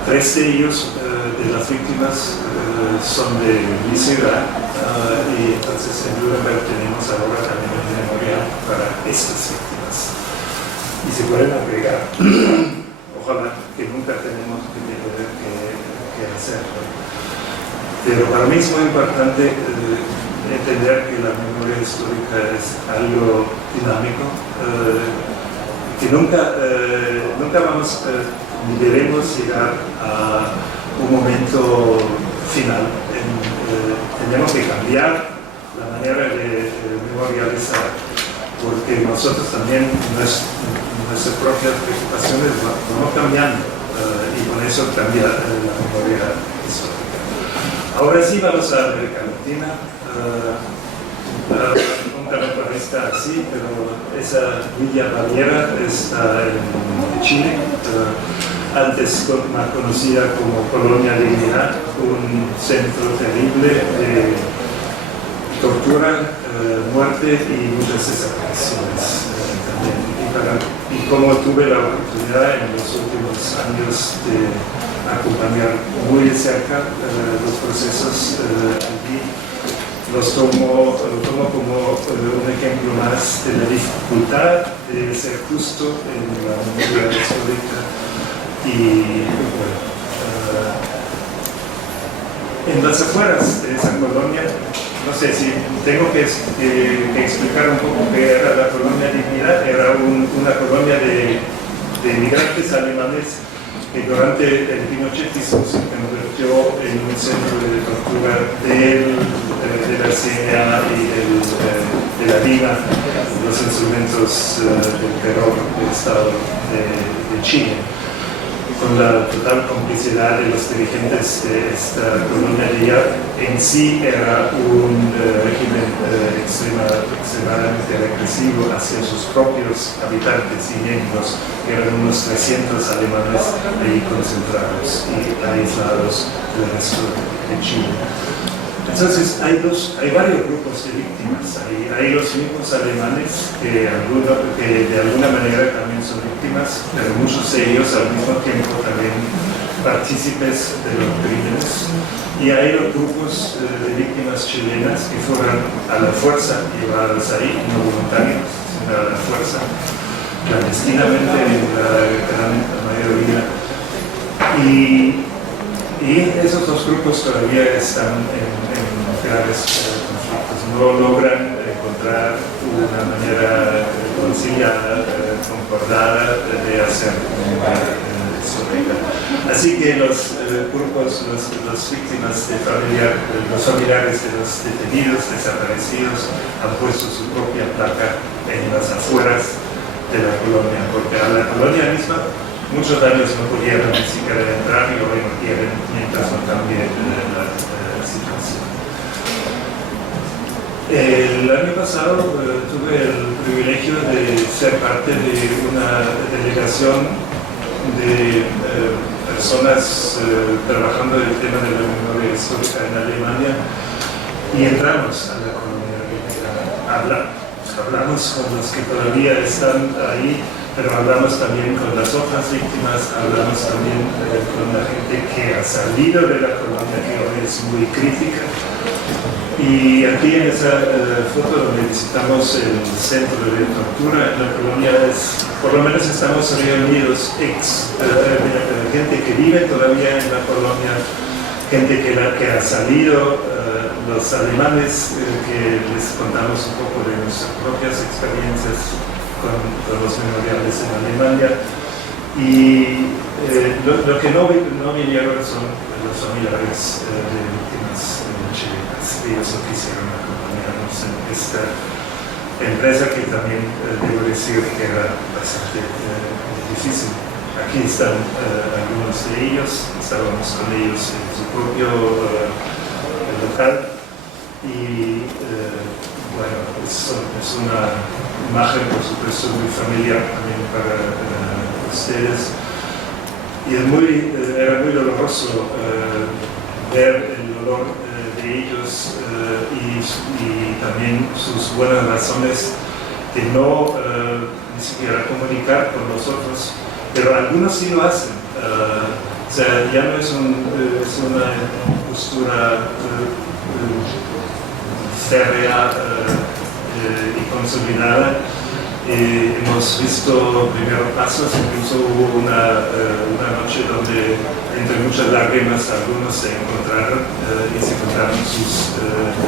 3 de ellos, de las víctimas, son de mi ciudad, y entonces en Nuremberg tenemos ahora también un memorial para estas víctimas. Y se pueden agregar. Ojalá que nunca tenemos que hacerlo. Pero para mí es muy importante entender que la memoria histórica es algo dinámico, que nunca vamos ni debemos llegar a un momento final. Tenemos que cambiar la manera de memorializar, porque nosotros también nuestras propias preocupaciones van cambiando, y con eso cambia la memoria histórica. Ahora sí vamos a América Latina. Nunca me parece así, pero esa Villa Baviera está en Chile, antes más conocida como Colonia Dignidad, un centro terrible de tortura, muerte y muchas desapariciones también. Y como tuve la oportunidad en los últimos años de acompañar muy de cerca los procesos allí, lo tomo como un ejemplo más de la dificultad de ser justo en la memoria histórica. Y bueno, en las afueras de esa colonia, no sé si tengo que explicar un poco qué era la Colonia Dignidad. Era una colonia de inmigrantes alemanes que durante el pinochetismo se convirtió en un centro de tortura de la CIA y de la DINA, los instrumentos del terror del Estado de Chile. Con la total complicidad de los dirigentes de esta colonia, en sí era un régimen extremadamente represivo hacia sus propios habitantes y miembros, que eran unos 300 alemanes ahí concentrados y aislados del resto de Chile. Entonces hay varios grupos de víctimas. Hay los mismos alemanes que de alguna manera también son víctimas, pero muchos de ellos al mismo tiempo también partícipes de los crímenes. Y hay los grupos de víctimas chilenas que fueron a la fuerza llevadas ahí, no voluntarios, sino a la fuerza, clandestinamente en la mayoría. Y esos dos grupos todavía están en graves conflictos, no logran encontrar una manera conciliada, concordada de hacer histórica. Así que los grupos, las víctimas los familiares de los detenidos, desaparecidos, han puesto su propia placa en las afueras de la colonia, porque a la colonia misma muchos años no pudieron ni siquiera entrar y hoy no quieren mientras no cambie la situación. El año pasado tuve el privilegio de ser parte de una delegación de personas trabajando en el tema de la memoria histórica en Alemania, y entramos a la colonia a hablar hablamos con los que todavía están ahí, pero hablamos también con las otras víctimas, hablamos también con la gente que ha salido de la colonia, que hoy es muy crítica. Y aquí en esa foto donde visitamos el centro de tortura en la colonia, por lo menos estamos reunidos gente que vive todavía en la colonia, gente que ha salido, los alemanes que les contamos un poco de nuestras propias experiencias con los memoriales en Alemania. Y lo que no vinieron son los familiares de víctimas chilenas. Ellos lo quisieron acompañarnos en esta empresa que también debo decir que era bastante difícil. Aquí están algunos de ellos, estábamos con ellos en su propio local y bueno, es una imagen por supuesto muy familiar también para ustedes y era muy doloroso ver el dolor de ellos y también sus buenas razones de no ni siquiera comunicar con nosotros, pero algunos sí lo hacen. O sea, ya no es una postura férrea y consolidada. Hemos visto primeros pasos, incluso hubo una noche donde entre muchas lágrimas algunos se encontraron y se contaron sus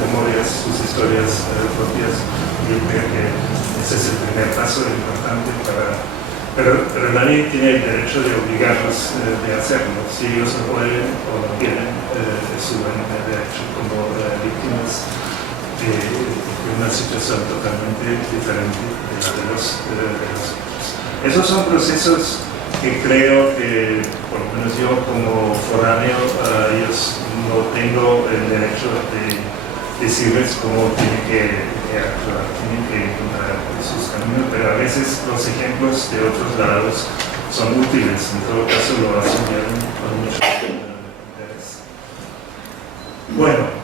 memorias, sus historias propias. Yo creo que ese es el primer paso importante pero nadie tiene el derecho de obligarlos de hacerlo. Si ellos no pueden o no tienen, es su buen derecho como víctimas de una situación totalmente diferente de la de los otros. Esos son procesos que creo que, por lo menos yo como foráneo, ellos no tengo el derecho de decirles cómo tienen que actuar, tienen que encontrar sus caminos, pero a veces los ejemplos de otros lados son útiles, en todo caso lo asumieron con mucho interés. Bueno,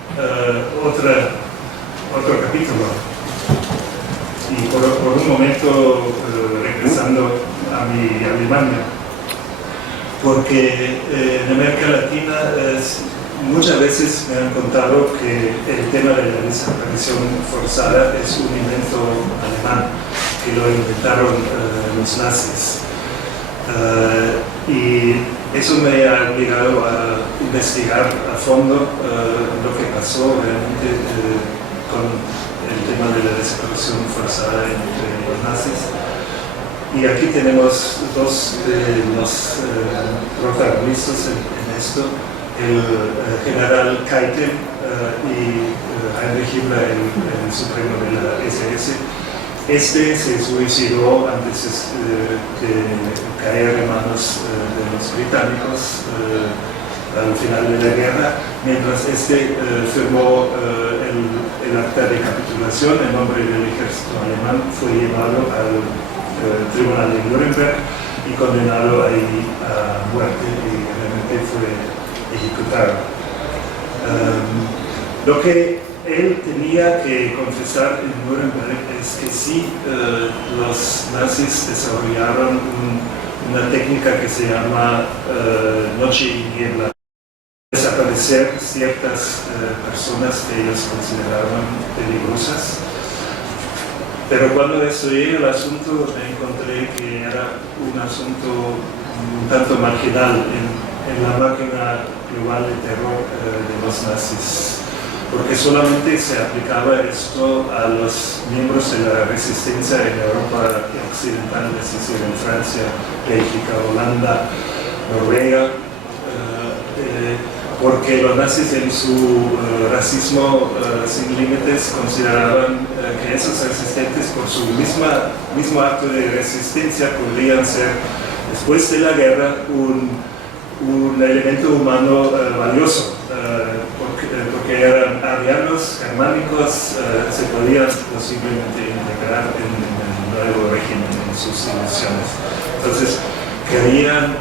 otro capítulo, y por un momento regresando a mi Alemania, porque en América Latina muchas veces me han contado que el tema de la desaparición forzada es un invento alemán, que lo inventaron los nazis. Y eso me ha obligado a investigar a fondo lo que pasó realmente con el tema de la desaparición forzada entre los nazis. Y aquí tenemos dos de los protagonistas en esto, el general Keitel y Heinrich Himmler, el supremo de la SS. Este se suicidó antes de caer en manos de los británicos al final de la guerra, mientras este firmó el acta de capitulación en nombre del ejército alemán, fue llevado al tribunal de Nuremberg y condenado ahí a muerte y realmente fue ejecutado. Lo que él tenía que confesar en Nuremberg es que sí, los nazis desarrollaron una técnica que se llama noche y niebla, desaparecer ciertas personas que ellos consideraban peligrosas. Pero cuando estudié el asunto me encontré que era un asunto un tanto marginal en la máquina global de terror de los nazis, porque solamente se aplicaba esto a los miembros de la resistencia en Europa occidental, es decir, en Francia, Bélgica, Holanda, Noruega, porque los nazis en su racismo sin límites consideraban que esos resistentes por su mismo acto de resistencia podrían ser, después de la guerra, un elemento humano valioso, porque eran arianos, germánicos, se podían posiblemente integrar en el nuevo régimen, en sus ilusiones. Entonces, querían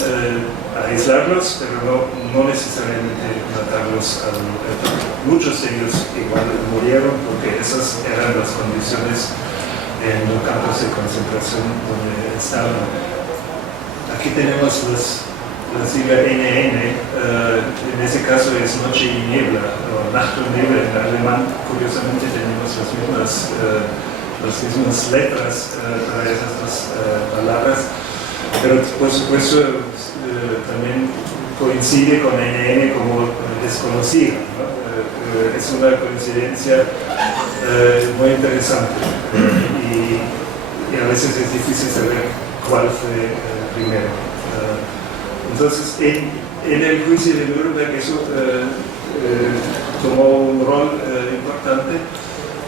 aislarlos, pero no necesariamente matarlos. Muchos de ellos igual murieron porque esas eran las condiciones en los campos de concentración donde estaban. Aquí tenemos la sigla NN, en ese caso es noche y niebla, o Nacht und Nebel en alemán. Curiosamente tenemos las mismas letras para esas dos palabras, pero por supuesto también coincide con NN como desconocido, ¿no? Es una coincidencia muy interesante y a veces es difícil saber cuál fue primero. Entonces, en el juicio de Nuremberg eso tomó un rol importante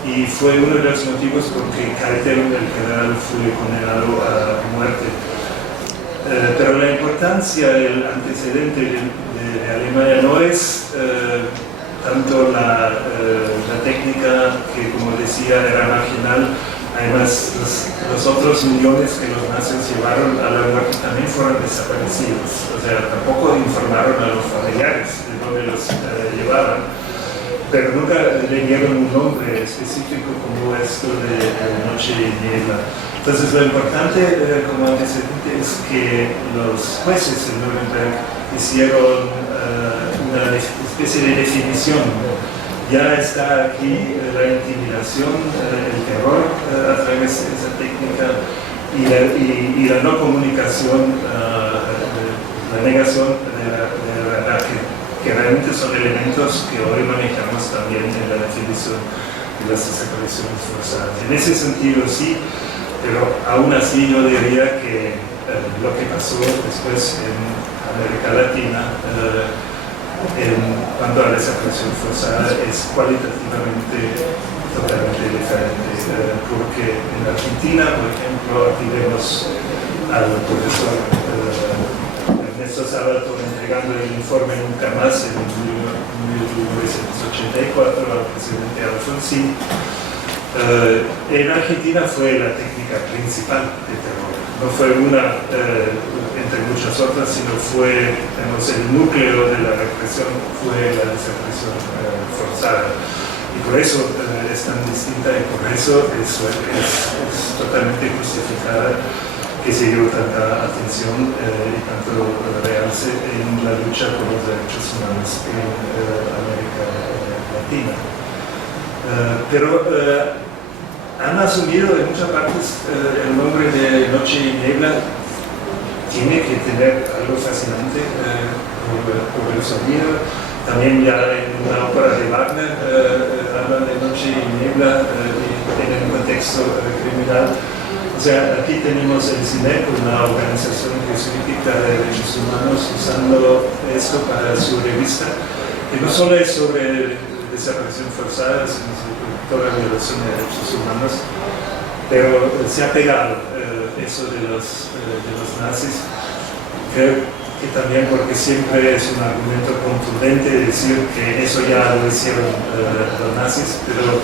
y fue uno de los motivos por que Keitel, el general, fue condenado a muerte. Pero la importancia del antecedente de Alemania no es tanto la técnica que, como decía, era marginal. Además, los otros millones que los nazis llevaron a la muerte también fueron desaparecidos. O sea, tampoco informaron a los familiares de dónde los llevaban, pero nunca le dieron un nombre específico como esto de noche y niebla. Entonces, lo importante como antecedente es que los jueces en Nuremberg hicieron una especie de definición. Ya está aquí la intimidación, el terror a través de esa técnica y la no comunicación, la negación de la verdad, que realmente son elementos que hoy manejamos también en la definición de las desapariciones forzadas. En ese sentido sí, pero aún así yo diría que lo que pasó después en América Latina en cuanto a la desaparición forzada es cualitativamente totalmente diferente, porque en Argentina, por ejemplo, aquí vemos al profesor Ernesto Sabato entregando el informe Nunca Más en 1984 al presidente Alfonsín. En Argentina fue la técnica principal de terror, no fue una entre muchas otras, sino fue el núcleo de la represión fue la desaparición forzada. Y por eso es tan distinta y por eso es totalmente justificada que se dio tanta atención y tanto realce en la lucha por los derechos humanos en América Latina. Pero han asumido en muchas partes el nombre de Noche y Niebla. Tiene que tener algo fascinante por el sonido. También ya en una ópera de Wagner hablan de Noche y Niebla en un contexto criminal. O sea, aquí tenemos el CINEP, una organización jesuítica de derechos humanos, usando esto para su revista, que no solo es sobre desaparición forzada, sino sobre toda la violación de derechos humanos, pero se ha pegado eso de los nazis. Creo que también porque siempre es un argumento contundente decir que eso ya lo hicieron los nazis, pero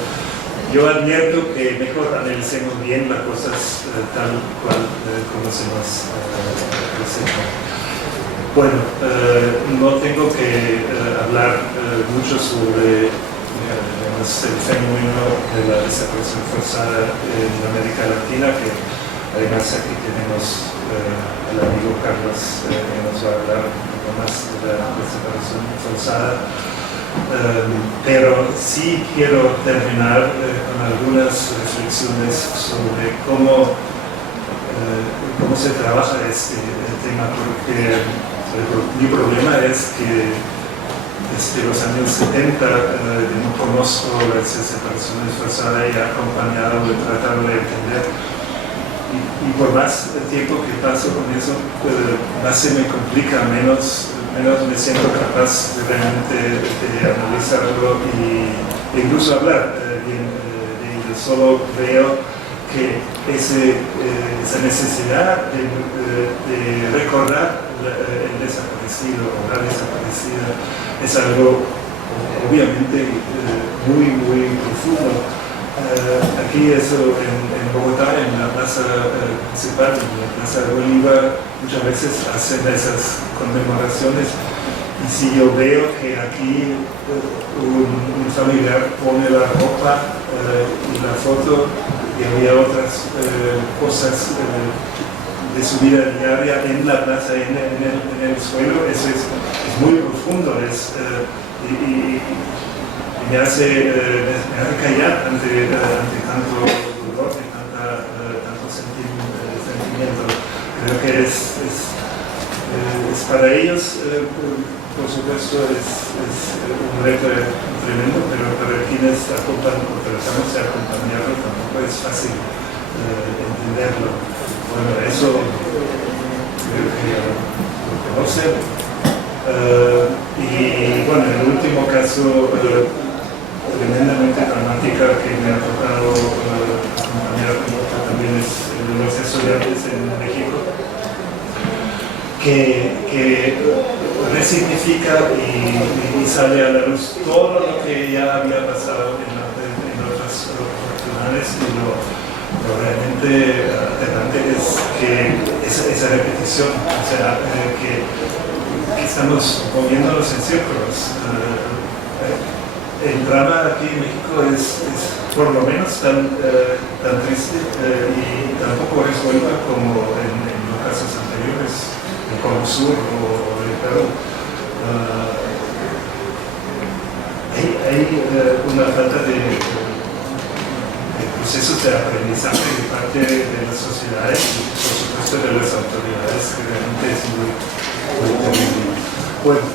yo advierto que mejor analicemos bien las cosas tal cual como se nos presentan. Bueno, no tengo que hablar mucho sobre el fenómeno de la desaparición forzada en América Latina, que además aquí tenemos al amigo Carlos que nos va a hablar un poco más de la desaparición forzada. Pero sí quiero terminar con algunas reflexiones sobre cómo se trabaja este tema, porque mi problema es que desde los años 70 no conozco las desapariciones forzadas y he acompañado y tratado de entender. Y por más tiempo que paso con eso, más se me complica, menos me siento capaz de realmente analizarlo e incluso hablar bien de ello. Solo veo que esa necesidad de recordar el desaparecido o la desaparecida es algo obviamente muy, muy profundo. Aquí eso en Bogotá, en la plaza principal, en la plaza de Bolívar, muchas veces hacen esas conmemoraciones y si yo veo que aquí un familiar pone la ropa y la foto y había otras cosas de su vida diaria en la plaza, en el suelo. Eso es muy profundo, y me hace callar ante tanto dolor y tanto sentimiento. Creo que es para ellos, por supuesto, es un reto tremendo, pero para quienes tratamos de acompañarlo tampoco es fácil entenderlo. Bueno, eso creo que lo conocen. Y bueno, el último caso tremendamente dramática que me ha tocado acompañar también es el de los estudiantes en México, que resignifica y sale a la luz todo lo que ya había pasado en otras oportunidades, y lo realmente aterrante es que esa repetición, o sea, que estamos moviéndonos en círculos. El drama aquí en México es por lo menos tan triste y tampoco resuelto como en los casos anteriores, en Cono Sur o en Perú. Hay una falta de procesos de aprendizaje de parte de las sociedades y por supuesto de las autoridades, que realmente es muy terrible. Bueno,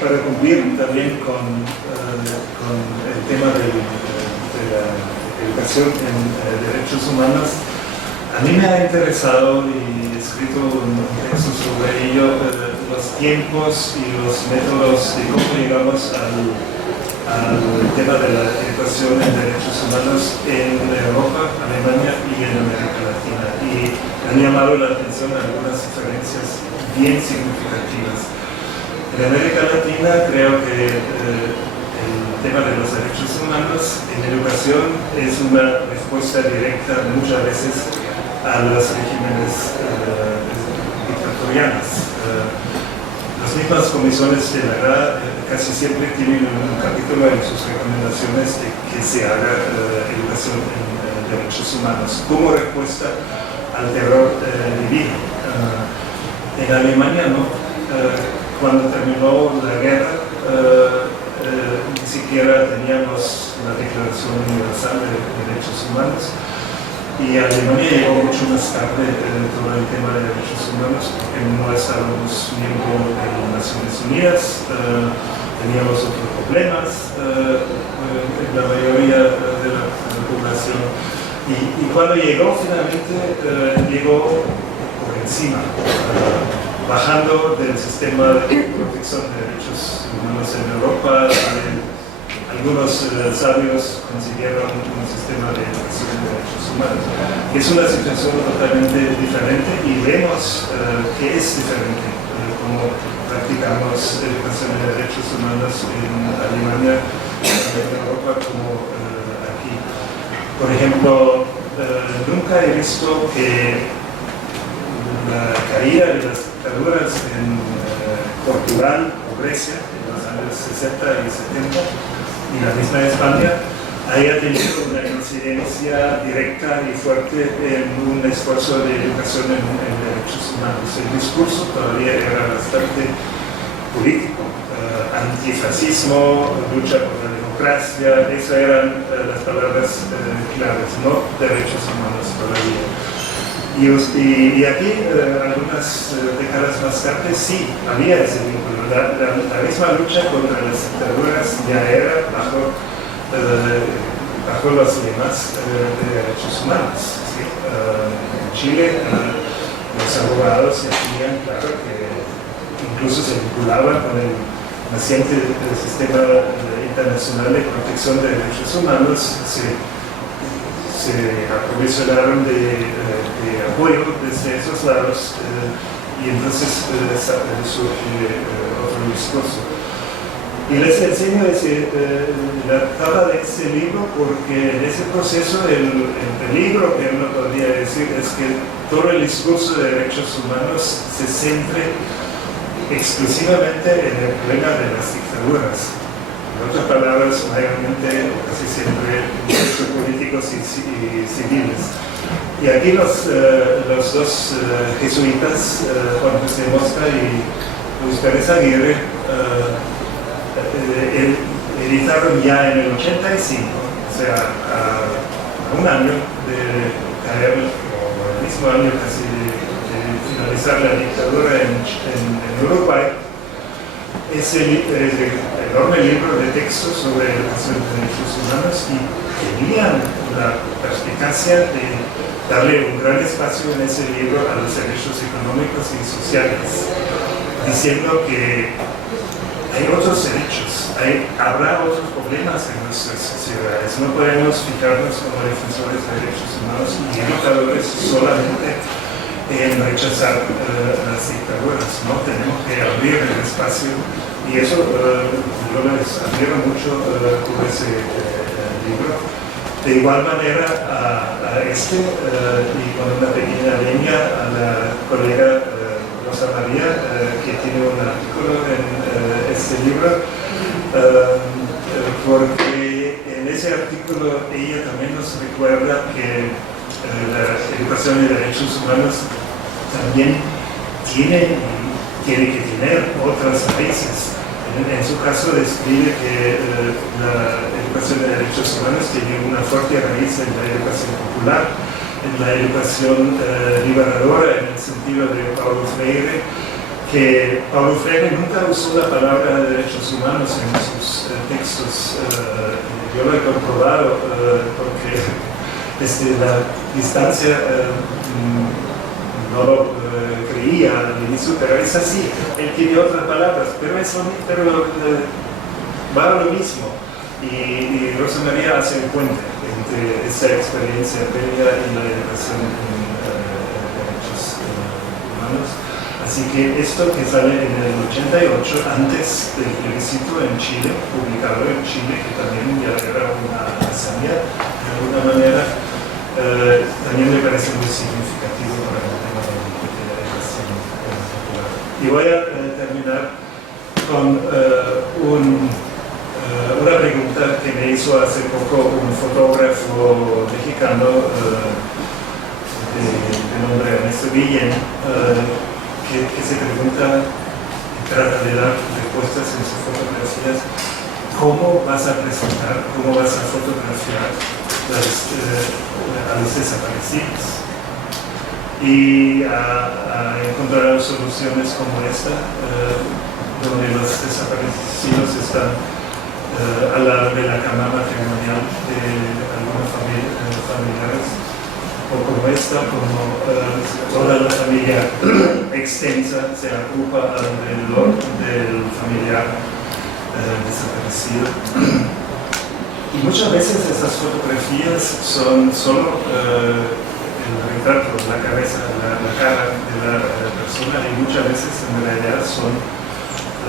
para cumplir también con el tema de la educación en derechos humanos, a mí me ha interesado y he escrito un texto sobre ello, los tiempos y los métodos de cómo llegamos al tema de la educación en derechos humanos en Europa, Alemania y en América Latina. Y han llamado la atención algunas diferencias bien significativas. En América Latina creo que el tema de los derechos humanos en educación es una respuesta directa muchas veces a los regímenes dictatorianos. Las mismas comisiones de la Verdad casi siempre tienen un capítulo en sus recomendaciones de que se haga educación en derechos humanos como respuesta al terror vivido. En Alemania no. Cuando terminó la guerra, ni siquiera teníamos la Declaración Universal de Derechos Humanos, y Alemania llegó mucho más tarde todo el tema de derechos humanos, porque no estábamos miembros de las Naciones Unidas, teníamos otros problemas en la mayoría de la población, y cuando llegó finalmente, llegó por encima. Bajando del sistema de protección de derechos humanos en Europa, algunos sabios consiguieron un sistema de protección de derechos humanos. Es una situación totalmente diferente, y vemos que es diferente como practicamos educación de derechos humanos en Alemania, en Europa, como aquí. Por ejemplo, nunca he visto que la caída de las dictaduras en Portugal o Grecia en los años 60 y 70, y la misma España, haya tenido una incidencia directa y fuerte en un esfuerzo de educación en derechos humanos. El discurso todavía era bastante político, antifascismo, lucha por la democracia, esas eran las palabras claves, no derechos humanos todavía. Y aquí, algunas décadas más tarde, sí, había ese vínculo. La misma lucha contra las dictaduras ya era bajo los lemas de derechos humanos. ¿Sí? En Chile, los abogados decían, claro, que incluso se vinculaban con el naciente sistema internacional de protección de derechos humanos, se aprovisionaron de apoyo desde esos lados, y entonces surge otro discurso. Y les enseño la tapa de ese libro, porque en ese proceso el peligro que uno podría decir es que todo el discurso de derechos humanos se centre exclusivamente en el problema de las dictaduras. En otras palabras, mayormente, casi siempre, derechos políticos y civiles. Y aquí los dos jesuitas, Juan José Mosca y Luis Pérez Aguirre, editaron ya en el 85, o sea, a un año de caer, o el mismo año casi de finalizar la dictadura en Uruguay, ese enorme libro de textos sobre educación de derechos humanos, y tenían la perspicacia de darle un gran espacio en ese libro a los derechos económicos y sociales, diciendo que hay otros derechos, habrá otros problemas en nuestras sociedades. No podemos fijarnos como defensores de derechos humanos y educadores solamente en rechazar las dictaduras, ¿no? Tenemos que abrir el espacio, y eso yo les admiro mucho por ese libro. De igual manera a este, y con una pequeña leña a la colega Rosa María, que tiene un artículo en este libro, porque en ese artículo ella también nos recuerda que la educación de derechos humanos también tiene que tener otras raíces. En su caso describe que la educación de derechos humanos tiene una fuerte raíz en la educación popular, en la educación liberadora, en el sentido de Paulo Freire, que Paulo Freire nunca usó la palabra derechos humanos en sus textos. Yo lo he comprobado porque desde la distancia no lo creía al inicio, pero es así. Él tiene otras palabras, pero va a lo mismo. Y Rosa María hace el puente entre esa experiencia previa y la educación en derechos humanos. Así que esto que sale en el 88, antes del plebiscito en Chile, publicado en Chile, que también ya era una hazaña de alguna manera, también me parece muy significativo para el tema de la educación popular. Y voy a terminar con una pregunta que me hizo hace poco un fotógrafo mexicano de nombre Ernesto Guillén, que se pregunta, trata de dar respuestas en sus fotografías: ¿cómo vas a presentar, cómo vas a fotografiar a los desaparecidos? Y ha encontrado soluciones como esta, donde los desaparecidos están al lado de la cama matrimonial de algunos familiares, o como esta, como toda la familia extensa se agrupa alrededor del familiar desaparecido. Y muchas veces esas fotografías son solo el retrato, la cabeza, la cara de la persona, y muchas veces en realidad son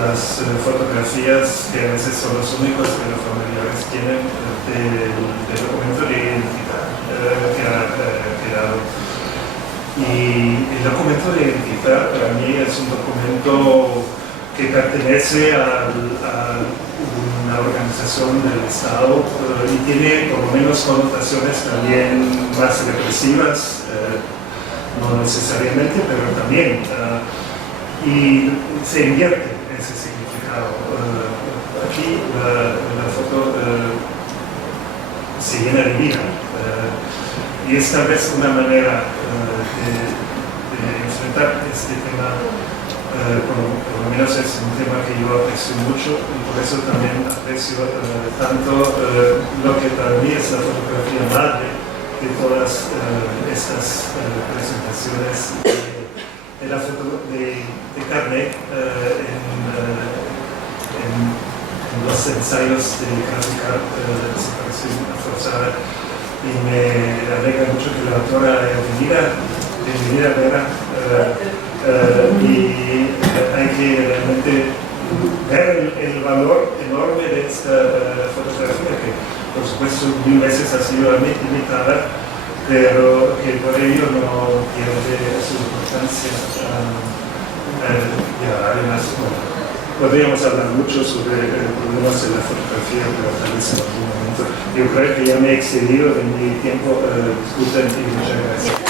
las fotografías que a veces son los únicos que los familiares tienen del documento de identidad que ha quedado. Y el documento de identidad para mí es un documento que pertenece a una organización del Estado y tiene por lo menos connotaciones también más represivas, no necesariamente, pero también, y se invierte ese significado. Aquí la foto se llena de vida, y es tal vez una manera de enfrentar este tema. Por lo menos es un tema que yo aprecio mucho, y por eso también aprecio tanto lo que para mí es la fotografía madre de todas estas presentaciones de la foto de Carnet en los ensayos de graficar la desaparición forzada. Y me alegra mucho que la autora Elvira Vera, y hay que realmente ver el valor enorme de esta fotografía, que por supuesto 1000 veces ha sido imitada, pero que por ello no pierde su importancia. Además, podríamos hablar mucho sobre problemas de la fotografía, pero tal vez en algún momento. Yo creo que ya me he excedido de mi tiempo. Disculpen y muchas gracias.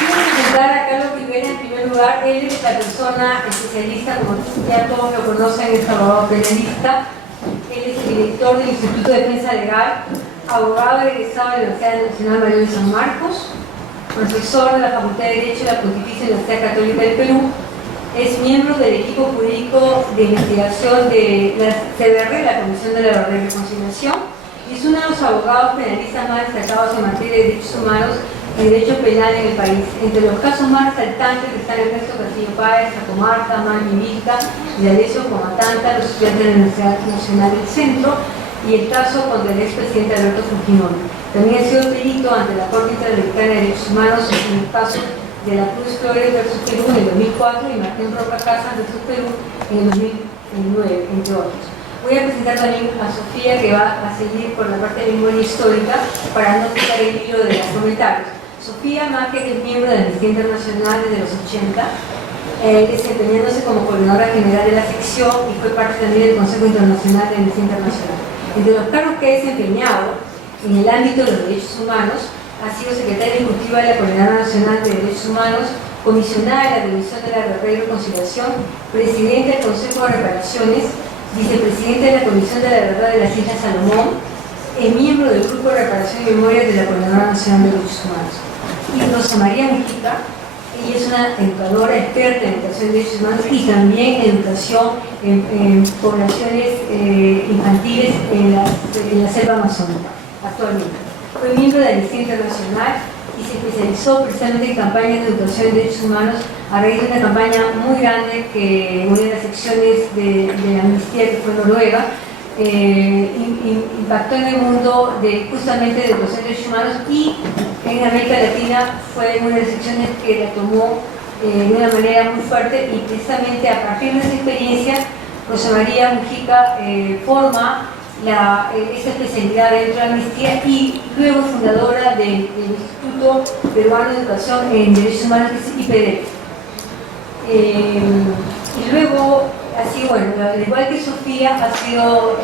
Quiero presentar a Carlos Rivera en primer lugar. Él es la persona especialista, como ya todos lo conocen, es abogado penalista. Él es el director del Instituto de Defensa Legal, abogado egresado de la Universidad Nacional Mayor de San Marcos, profesor de la Facultad de Derecho de la Pontificia Universidad Católica del Perú. Es miembro del equipo jurídico de investigación de la CBR, la Comisión de la Verdad y Reconciliación, y es uno de los abogados penalistas más destacados en materia de derechos humanos y derecho penal en el país. Entre los casos más resaltantes están Ernesto Castillo Páez, Cajamarca, Mani Vilca y Alessio Comatanta, los estudiantes de la Universidad Nacional del Centro, y el caso contra el expresidente Alberto Fujimori. También ha sido perito ante la Corte Interamericana de Derechos Humanos en el caso de la Cruz Flores versus Perú en el 2004 y Martín Roca Casas versus Perú en el 2009, entre otros. Voy a presentar también a Sofía, que va a seguir por la parte de memoria histórica para no quitar el hilo de los comentarios. Sofía Márquez es miembro de la Amnistía Internacional desde los 80, desempeñándose como coordinadora general de la sección y fue parte también del Consejo Internacional de Amnistía Internacional. Entre los cargos que ha desempeñado en el ámbito de los derechos humanos, ha sido secretaria ejecutiva de la Coordinadora Nacional de Derechos Humanos, comisionada de la Comisión de la Verdad y Reconciliación, presidenta del Consejo de Reparaciones, vicepresidenta de la Comisión de la Verdad de las Islas Salomón, miembro del Grupo de Reparación y Memoria de la Coordinadora Nacional de Derechos Humanos. Y Rosa María Mujica, ella es una educadora experta en educación de derechos humanos y también en educación en poblaciones infantiles en la selva amazónica, actualmente. Fue miembro de la Amnistía Internacional y se especializó precisamente en campañas de educación de derechos humanos a raíz de una campaña muy grande que una de las secciones de la Amnistía, que fue Noruega, impactó en el mundo justamente de educación de derechos humanos, y en América Latina fue una de las secciones que la tomó de una manera muy fuerte, y precisamente a partir de esa experiencia Rosa María Mujica forma esta especialidad dentro de la Amnistía y luego fundadora del Instituto Peruano de Educación en Derechos Humanos, que es IPEDEC. Y luego, así bueno, al igual que Sofía, ha sido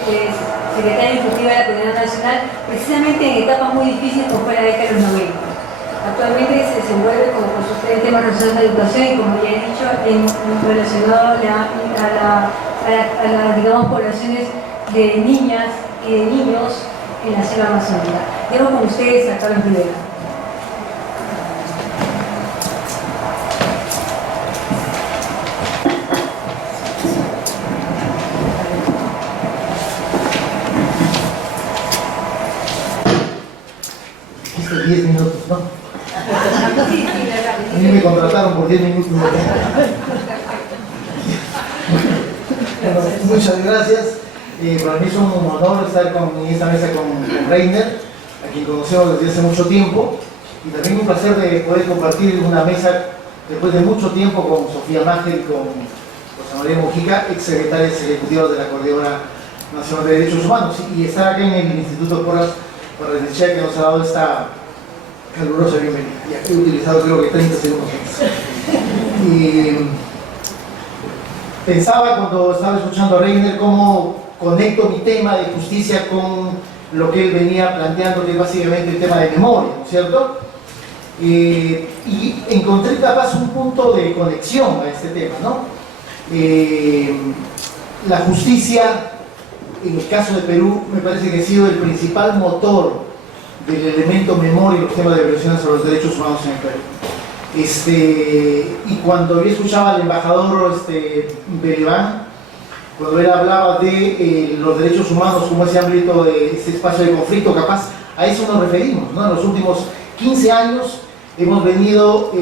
secretaria ejecutiva de la Coordinadora Nacional, precisamente en etapas muy difíciles como fue la década de los 90. Actualmente se desenvuelve como consultora en temas relacionados a la educación y, como ya he dicho, relacionado a las digamos, poblaciones de niñas y de niños en la selva amazónica. Dejo con ustedes a Carlos Rivera. Dijiste 10 minutos, ¿no? A mí me contrataron por 10 minutos. Bueno, muchas gracias. Para mí es un honor estar en esta mesa con Reiner, a quien conocemos desde hace mucho tiempo, y también un placer de poder compartir una mesa después de mucho tiempo con Sofía Máger y con Rosa María Mujica, ex secretarias ejecutivas de la Coordinadora Nacional de Derechos Humanos, y estar aquí en el Instituto Porras para desechar que nos ha dado esta calurosa bienvenida. Y aquí he utilizado creo que 30 segundos más. Y pensaba cuando estaba escuchando a Reiner cómo conecto mi tema de justicia con lo que él venía planteando, que es básicamente el tema de memoria, ¿no es cierto? Y encontré capaz un punto de conexión a este tema, ¿no? La justicia, en el caso de Perú, me parece que ha sido el principal motor del elemento memoria y los temas de violaciones a los derechos humanos en el Perú. Y cuando yo escuchaba al embajador Beliván, cuando él hablaba de los derechos humanos como ese ámbito de este espacio de conflicto, capaz a eso nos referimos, ¿no? En los últimos 15 años hemos venido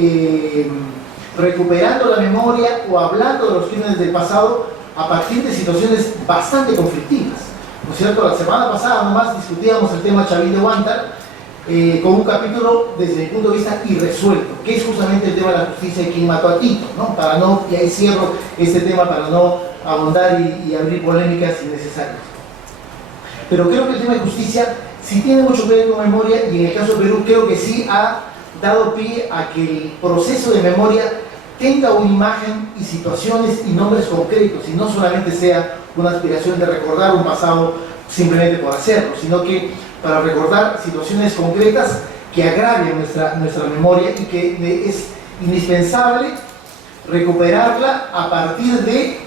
recuperando la memoria o hablando de los crímenes del pasado a partir de situaciones bastante conflictivas, ¿no es cierto? La semana pasada nomás discutíamos el tema Chavín de Huántar con un capítulo desde mi punto de vista irresuelto, que es justamente el tema de la justicia y quién mató a Tito, ¿no? Para no, y ahí cierro este tema para no ahondar y abrir polémicas innecesarias. Pero creo que el tema de justicia sí tiene mucho que ver con memoria, y en el caso de Perú creo que sí ha dado pie a que el proceso de memoria tenga una imagen y situaciones y nombres concretos, y no solamente sea una aspiración de recordar un pasado simplemente por hacerlo, sino que para recordar situaciones concretas que agravien nuestra memoria y que es indispensable recuperarla a partir de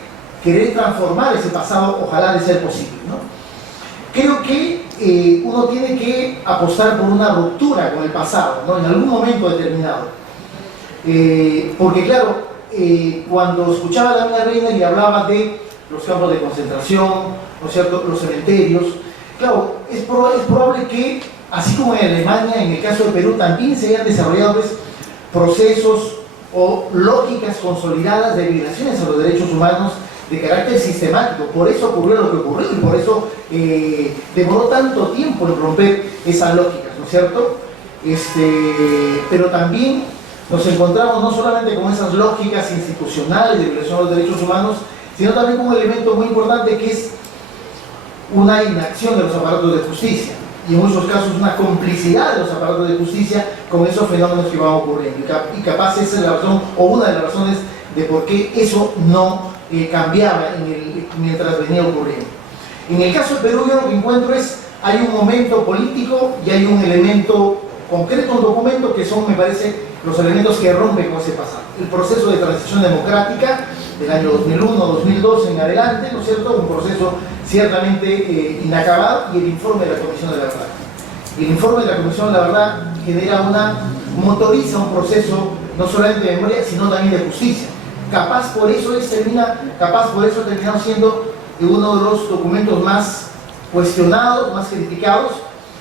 querer transformar ese pasado, ojalá de ser posible, ¿no? Creo que uno tiene que apostar por una ruptura con el pasado, ¿no? En algún momento determinado. Porque claro, cuando escuchaba a Damián Reiner y hablaba de los campos de concentración, ¿no es cierto?, los cementerios, claro, es probable que, así como en Alemania, en el caso de Perú, también se hayan desarrollado pues, procesos o lógicas consolidadas de violaciones a los derechos humanos de carácter sistemático. Por eso ocurrió lo que ocurrió y por eso demoró tanto tiempo en romper esas lógicas, ¿no es cierto? Pero también nos encontramos no solamente con esas lógicas institucionales de violación a los derechos humanos, sino también con un elemento muy importante que es una inacción de los aparatos de justicia y en muchos casos una complicidad de los aparatos de justicia con esos fenómenos que van ocurriendo. Y capaz esa es la razón o una de las razones de por qué eso no cambiaba mientras venía ocurriendo. En el caso de Perú yo lo que encuentro es, hay un momento político y hay un elemento concreto, un documento que son, me parece, los elementos que rompen con ese pasado. El proceso de transición democrática del año 2001-2002 en adelante, ¿no es cierto? Un proceso ciertamente inacabado, y el informe de la Comisión de la Verdad. El informe de la Comisión de la Verdad motoriza un proceso no solamente de memoria, sino también de justicia. Capaz por eso ha terminado siendo uno de los documentos más cuestionados, más criticados,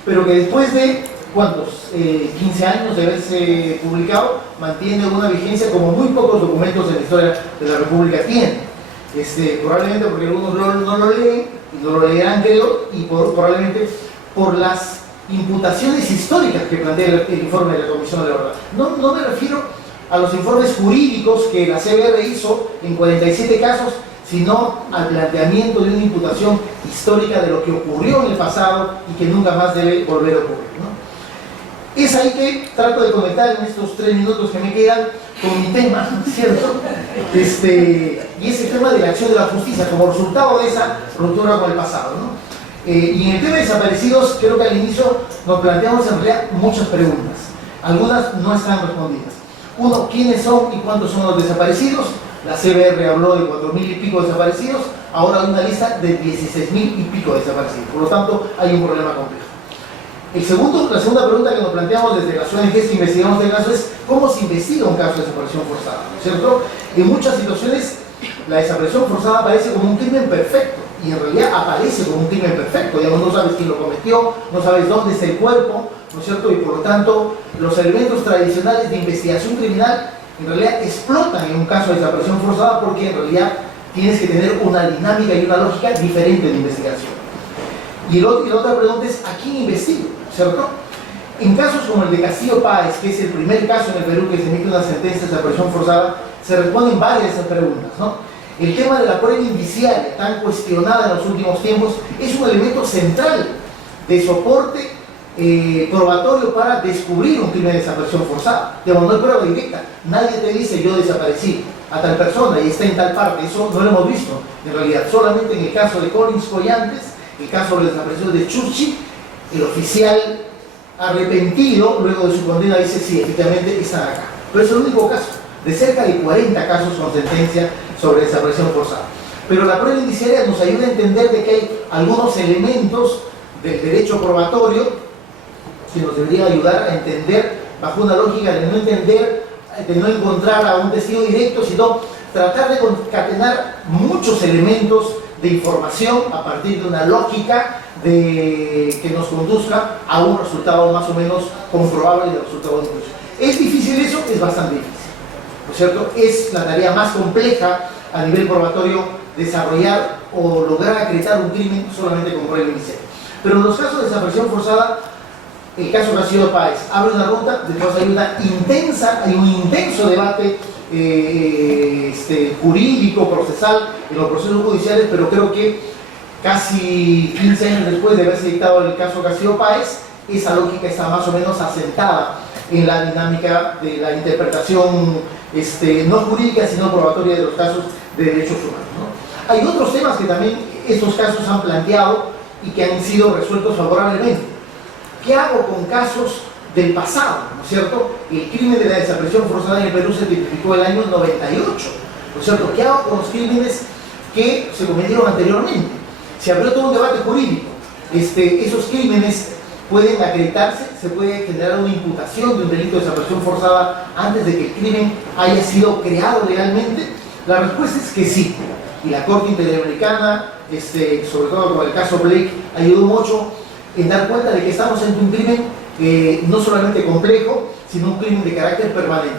pero que después de, ¿cuántos? 15 años de haberse publicado, mantiene una vigencia como muy pocos documentos en la historia de la República tienen. Probablemente porque algunos no lo leen, y no lo leerán, creo, y probablemente por las imputaciones históricas que plantea el informe de la Comisión de la Verdad. No me refiero a los informes jurídicos que la CBR hizo en 47 casos, sino al planteamiento de una imputación histórica de lo que ocurrió en el pasado y que nunca más debe volver a ocurrir, ¿no? Es ahí que trato de conectar en estos 3 minutos que me quedan con mi tema, ¿no es cierto? Y es el tema de la acción de la justicia como resultado de esa ruptura con el pasado, ¿no? Y en el tema de desaparecidos, creo que al inicio nos planteamos en realidad muchas preguntas. Algunas no están respondidas. Uno, ¿quiénes son y cuántos son los desaparecidos? La CBR habló de 4.000 y pico desaparecidos, ahora hay una lista de 16.000 y pico desaparecidos. Por lo tanto, hay un problema complejo. La segunda pregunta que nos planteamos desde las ONGs que investigamos el caso es ¿cómo se investiga un caso de desaparición forzada? ¿No es cierto? En muchas situaciones la desaparición forzada aparece como un crimen perfecto, y en realidad aparece como un crimen perfecto. Digamos, no sabes quién lo cometió, no sabes dónde está el cuerpo, ¿no es cierto? Y por lo tanto, los elementos tradicionales de investigación criminal en realidad explotan en un caso de desaparición forzada, porque en realidad tienes que tener una dinámica y una lógica diferente de investigación. Y la otra pregunta es, ¿a quién investigo? ¿Cierto? En casos como el de Castillo Páez, que es el primer caso en el Perú que se emite una sentencia de desaparición forzada, se responden varias de esas preguntas, ¿no? El tema de la prueba indiciaria, tan cuestionada en los últimos tiempos, es un elemento central de soporte probatorio para descubrir un crimen de desaparición forzada. Digamos, no hay prueba directa. Nadie te dice yo desaparecí a tal persona y está en tal parte. Eso no lo hemos visto en realidad. Solamente en el caso de Collins Collantes, el caso de la desaparición de Churchi, el oficial arrepentido luego de su condena dice sí, efectivamente están acá. Pero es el único caso de cerca de 40 casos con sentencia sobre desaparición forzada. Pero la prueba indiciaria nos ayuda a entender de que hay algunos elementos del derecho probatorio que nos debería ayudar a entender, bajo una lógica de no encontrar a un testigo directo, sino tratar de concatenar muchos elementos de información a partir de una lógica que nos conduzca a un resultado más o menos comprobable del resultado de un juicio. ¿Es difícil eso? Es bastante difícil, ¿no es cierto? Es la tarea más compleja a nivel probatorio desarrollar o lograr acreditar un crimen solamente con prueba inicial. Pero en los casos de desaparición forzada, el caso Castillo Páez abre una ruta, después hay un intenso debate jurídico, procesal en los procesos judiciales, pero creo que casi 15 años después de haberse dictado el caso Castillo Páez, esa lógica está más o menos asentada en la dinámica de la interpretación no jurídica, sino probatoria de los casos de derechos humanos, ¿no? Hay otros temas que también estos casos han planteado y que han sido resueltos favorablemente. ¿Qué hago con casos del pasado? ¿No es cierto? El crimen de la desaparición forzada en el Perú se tipificó el año 98, ¿no es cierto? ¿Qué hago con los crímenes que se cometieron anteriormente? Se abrió todo un debate jurídico. Esos crímenes pueden acreditarse, se puede generar una imputación de un delito de desaparición forzada antes de que el crimen haya sido creado legalmente. La respuesta es que sí, y la Corte Interamericana, sobre todo con el caso Blake, ayudó mucho en dar cuenta de que estamos ante un crimen no solamente complejo, sino un crimen de carácter permanente.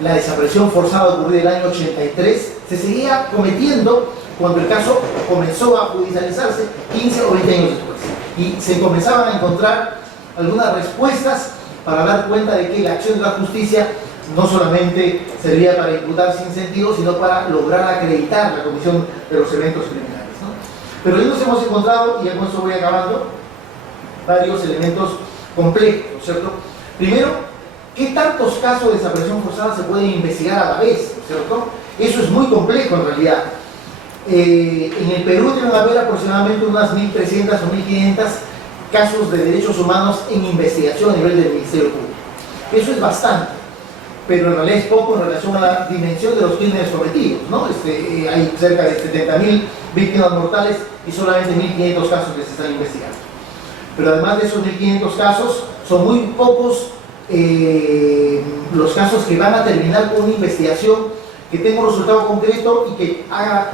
La desaparición forzada ocurrida en el año 83 se seguía cometiendo cuando el caso comenzó a judicializarse 15 o 20 años después. Y se comenzaban a encontrar algunas respuestas para dar cuenta de que la acción de la justicia no solamente servía para imputar sin sentido, sino para lograr acreditar la comisión de los eventos criminales, ¿no? Pero hoy nos hemos encontrado, y con eso voy acabando, varios elementos complejos, ¿no es cierto? Primero, ¿qué tantos casos de desaparición forzada se pueden investigar a la vez? ¿No es cierto? Eso es muy complejo en realidad. En el Perú deben haber aproximadamente unas 1.300 o 1.500 casos de derechos humanos en investigación a nivel del Ministerio Público. Eso es bastante, pero en realidad es poco en relación a la dimensión de los crímenes cometidos, ¿no? Hay cerca de 70.000 víctimas mortales y solamente 1.500 casos que se están investigando. Pero además de esos 1.500 casos, son muy pocos los casos que van a terminar con una investigación que tenga un resultado concreto y que haga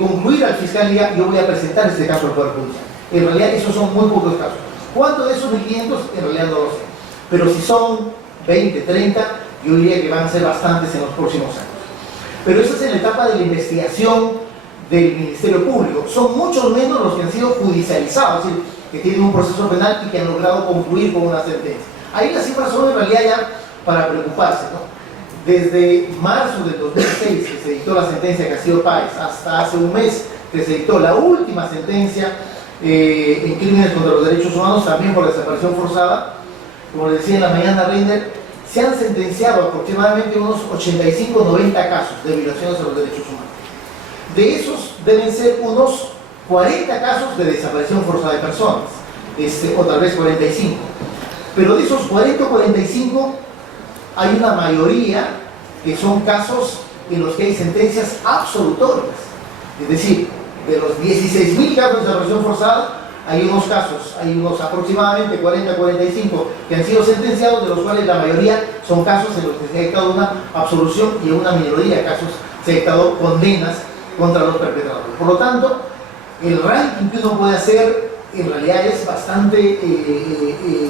concluir al fiscal y diga: yo voy a presentar este caso al Poder Judicial. En realidad esos son muy pocos casos. ¿Cuántos de esos 1.500? En realidad no lo sé. Pero si son 20, 30, yo diría que van a ser bastantes en los próximos años. Pero eso es en la etapa de la investigación del Ministerio Público. Son muchos menos los que han sido judicializados, es decir, que tienen un proceso penal y que han logrado concluir con una sentencia. Ahí las cifras son en realidad ya para preocuparse, ¿no? Desde marzo del 2006, que se dictó la sentencia de Castillo Páez, hasta hace un mes que se dictó la última sentencia en crímenes contra los derechos humanos, también por desaparición forzada, como le decía en la mañana Reiner, se han sentenciado aproximadamente unos 85-90 casos de violaciones a los derechos humanos. De esos deben ser unos 40 casos de desaparición forzada de personas, o tal vez 45. Pero de esos 40 o 45, hay una mayoría que son casos en los que hay sentencias absolutorias. Es decir, de los 16.000 casos de desaparición forzada, hay unos aproximadamente 40-45 que han sido sentenciados, de los cuales la mayoría son casos en los que se ha dictado una absolución y en una minoría de casos se ha dictado condenas contra los perpetradores. Por lo tanto, el ranking que uno puede hacer en realidad es bastante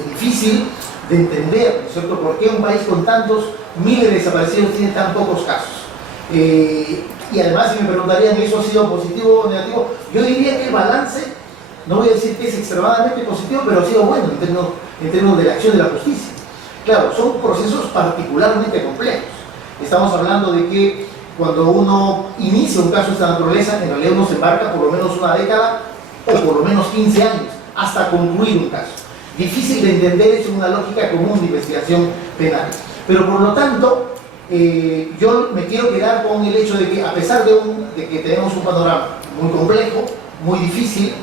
difícil de entender, ¿no es cierto? ¿Por qué un país con tantos miles de desaparecidos tiene tan pocos casos? Y además, si me preguntarían, ¿eso ha sido positivo o negativo? Yo diría que el balance, no voy a decir que es extremadamente positivo, pero ha sido bueno en términos de la acción de la justicia. Claro, son procesos particularmente complejos. Estamos hablando de que cuando uno inicia un caso de esta naturaleza, en realidad uno se embarca por lo menos una década o por lo menos 15 años hasta concluir un caso. Difícil de entender, es una lógica común de investigación penal. Pero por lo tanto, yo me quiero quedar con el hecho de que, a pesar de que tenemos un panorama muy complejo, muy difícil,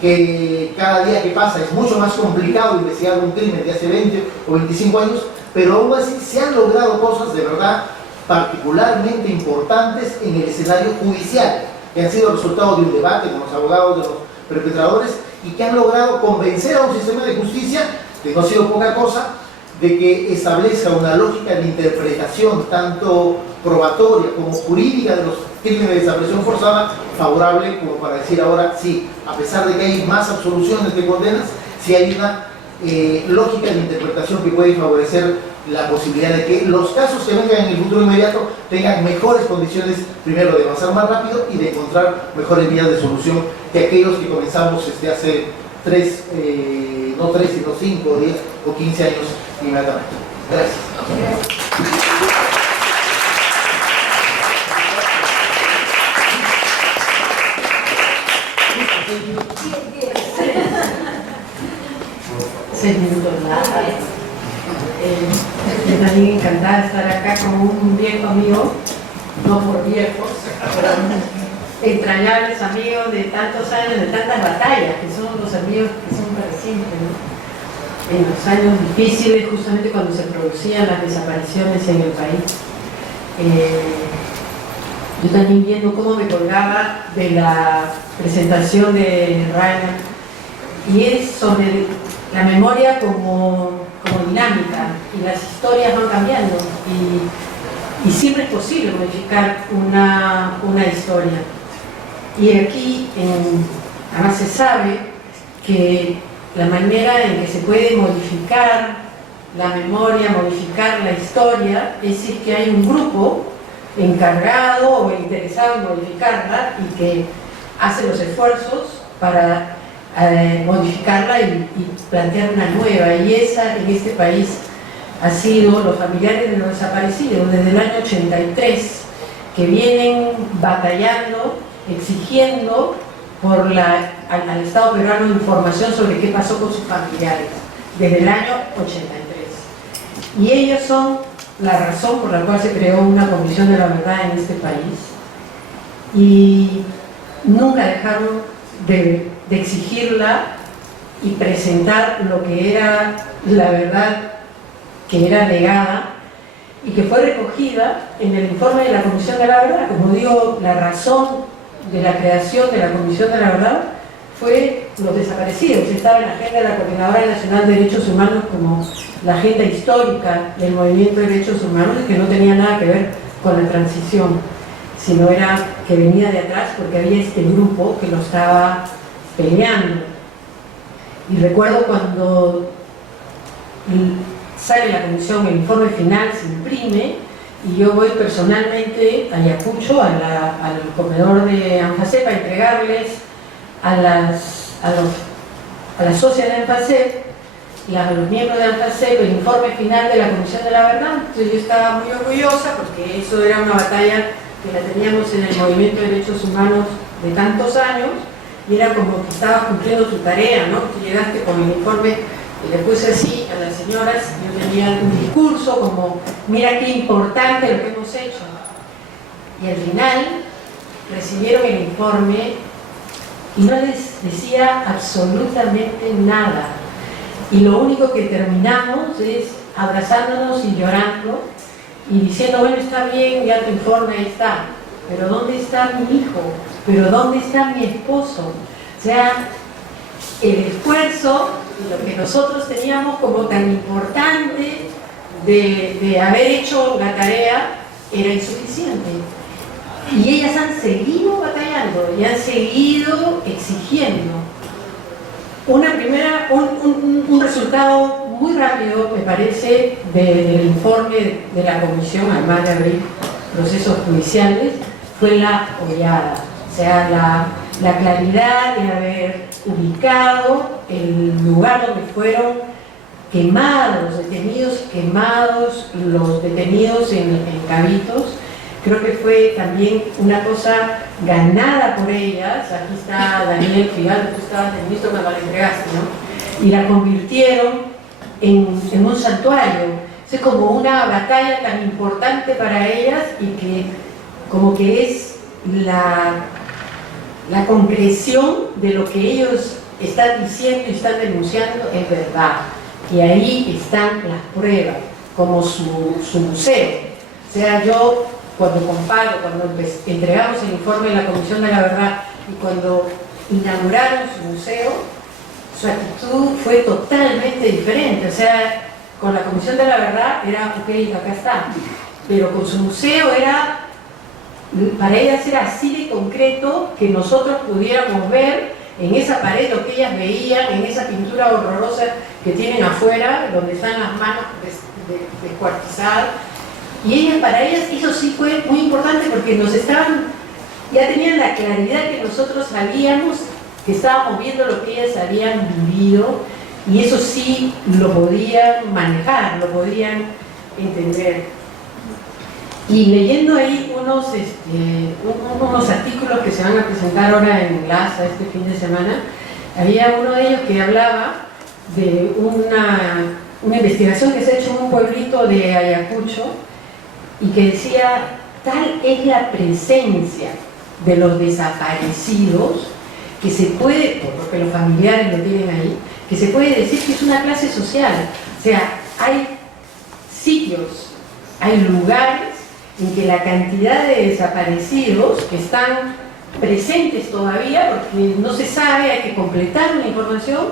que cada día que pasa es mucho más complicado investigar un crimen de hace 20 o 25 años, pero aún así se han logrado cosas de verdad particularmente importantes en el escenario judicial, que han sido resultado de un debate con los abogados de los perpetradores y que han logrado convencer a un sistema de justicia, que no ha sido poca cosa, de que establezca una lógica de interpretación tanto probatoria como jurídica de los crímenes de desaparición forzada favorable, como para decir ahora sí, a pesar de que hay más absoluciones que condenas, sí hay una lógica de interpretación que puede favorecer la posibilidad de que los casos que vengan en el futuro inmediato tengan mejores condiciones, primero de avanzar más rápido y de encontrar mejores vías de solución que aquellos que comenzamos hace 5 o 10 o 15 años inmediatamente. Gracias. Señor Donato. Estoy también encantada de estar acá con un viejo amigo, no por viejos, pero entrañables amigos de tantos años, de tantas batallas, que son los amigos que son para siempre, ¿no? En los años difíciles, justamente cuando se producían las desapariciones en el país. Yo también viendo cómo me colgaba de la presentación de Rainer, y es sobre la memoria como dinámica, y las historias van cambiando, y siempre es posible modificar una historia. Y aquí, además se sabe que la manera en que se puede modificar la memoria, modificar la historia, es si que hay un grupo encargado o interesado en modificarla y que hace los esfuerzos para modificarla y plantear una nueva. Y esa en este país ha sido los familiares de los desaparecidos desde el año 83, que vienen batallando, exigiendo al Estado peruano información sobre qué pasó con sus familiares desde el año 83. Y ellos son la razón por la cual se creó una comisión de la verdad en este país, y nunca dejaron de exigirla y presentar lo que era la verdad que era negada y que fue recogida en el informe de la Comisión de la Verdad. Como digo, la razón de la creación de la Comisión de la Verdad fue los desaparecidos. Estaba en la agenda de la Coordinadora Nacional de Derechos Humanos como la agenda histórica del movimiento de derechos humanos, y que no tenía nada que ver con la transición, sino era que venía de atrás porque había este grupo que lo estaba peleando. Y recuerdo cuando sale la comisión, el informe final se imprime, y yo voy personalmente a Ayacucho, al comedor de ANFACEP, a entregarles a las socias de ANFACEP, a los miembros de ANFACEP, el informe final de la Comisión de la Verdad. Entonces yo estaba muy orgullosa porque eso era una batalla que la teníamos en el movimiento de derechos humanos de tantos años, y era como que estabas cumpliendo tu tarea, ¿no? Tú llegaste con el informe y le puse así a las señoras, yo tenía un discurso como, mira qué importante lo que hemos hecho. Y al final recibieron el informe y no les decía absolutamente nada. Y lo único que terminamos es abrazándonos y llorando y diciendo, bueno, está bien, ya tu informe ahí está, pero ¿dónde está mi hijo? ¿Pero dónde está mi esposo? O sea, el esfuerzo y lo que nosotros teníamos como tan importante de haber hecho la tarea era insuficiente. Y ellas han seguido batallando y han seguido exigiendo. Un resultado muy rápido, me parece, del informe de la comisión, además de abrir procesos judiciales, fue la oleada. O sea, la claridad de haber ubicado el lugar donde fueron quemados, detenidos quemados, los detenidos en Cabitos. Creo que fue también una cosa ganada por ellas. Aquí está Daniel Figal, tú estabas de ministro, me la entregaste, ¿no? Y la convirtieron en un santuario. Es como una batalla tan importante para ellas, y que como que es la concreción de lo que ellos están diciendo y están denunciando es verdad. Y ahí están las pruebas, como su museo. O sea, yo cuando comparo, cuando entregamos el informe de la Comisión de la Verdad y cuando inauguraron su museo, su actitud fue totalmente diferente. O sea, con la Comisión de la Verdad era, ok, acá está, pero con su museo para ellas era así de concreto que nosotros pudiéramos ver en esa pared lo que ellas veían, en esa pintura horrorosa que tienen afuera, donde están las manos descuartizadas. Y para ellas eso sí fue muy importante, porque ya tenían la claridad que nosotros sabíamos, que estábamos viendo lo que ellas habían vivido, y eso sí lo podían manejar, lo podían entender. Y leyendo ahí unos artículos que se van a presentar ahora en LASA este fin de semana, había uno de ellos que hablaba de una investigación que se ha hecho en un pueblito de Ayacucho y que decía, tal es la presencia de los desaparecidos que se puede, porque los familiares lo tienen ahí, que se puede decir que es una clase social. O sea, hay sitios, hay lugares en que la cantidad de desaparecidos que están presentes todavía, porque no se sabe, hay que completar una información,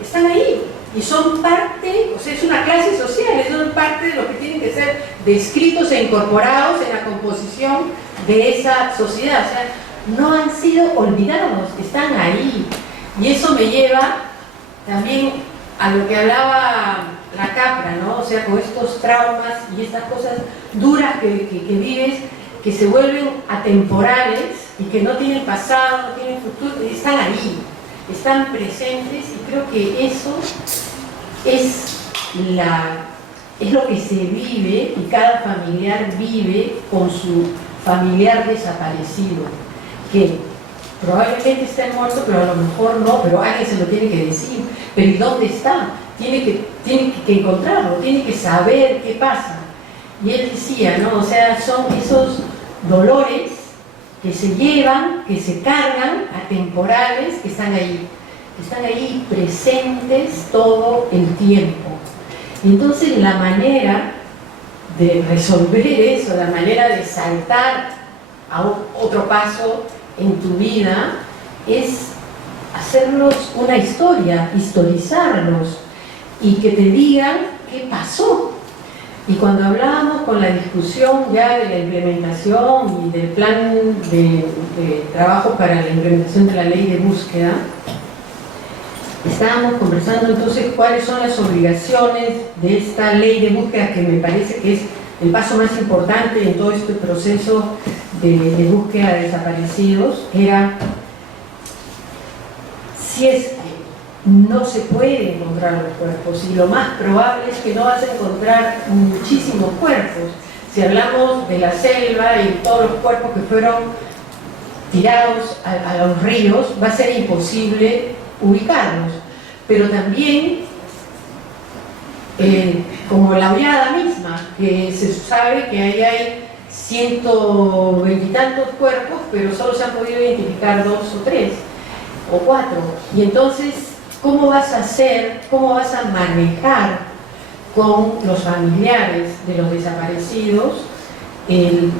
están ahí y son parte, o sea, es una clase social, son parte de lo que tienen que ser descritos e incorporados en la composición de esa sociedad. O sea, no han sido olvidados, están ahí. Y eso me lleva también a lo que hablaba la Capra, ¿no? O sea, con estos traumas y estas cosas duras que vives, que se vuelven atemporales y que no tienen pasado, no tienen futuro, están ahí, están presentes, y creo que eso es lo que se vive y cada familiar vive con su familiar desaparecido, que probablemente esté muerto, pero a lo mejor no, pero alguien se lo tiene que decir. Pero ¿y dónde está? Tiene que encontrarlo, tiene que saber qué pasa. Y él decía, ¿no? O sea, son esos dolores que se llevan, que se cargan, atemporales, que están ahí presentes todo el tiempo. Entonces la manera de resolver eso, la manera de saltar a otro paso en tu vida, es hacerlos una historia, historizarlos, y que te digan qué pasó. Y cuando hablábamos con la discusión ya de la implementación y del plan de trabajo para la implementación de la ley de búsqueda, estábamos conversando entonces cuáles son las obligaciones de esta ley de búsqueda, que me parece que es el paso más importante en todo este proceso de búsqueda de desaparecidos. Era, si es que no se puede encontrar los cuerpos, y lo más probable es que no vas a encontrar muchísimos cuerpos. Si hablamos de la selva y todos los cuerpos que fueron tirados a los ríos, va a ser imposible ubicarlos. Pero también, como la Ollada misma, que se sabe que ahí hay 120 y tantos cuerpos, pero solo se han podido identificar 2 o 3 o 4. Y entonces, ¿cómo vas a hacer, cómo vas a manejar con los familiares de los desaparecidos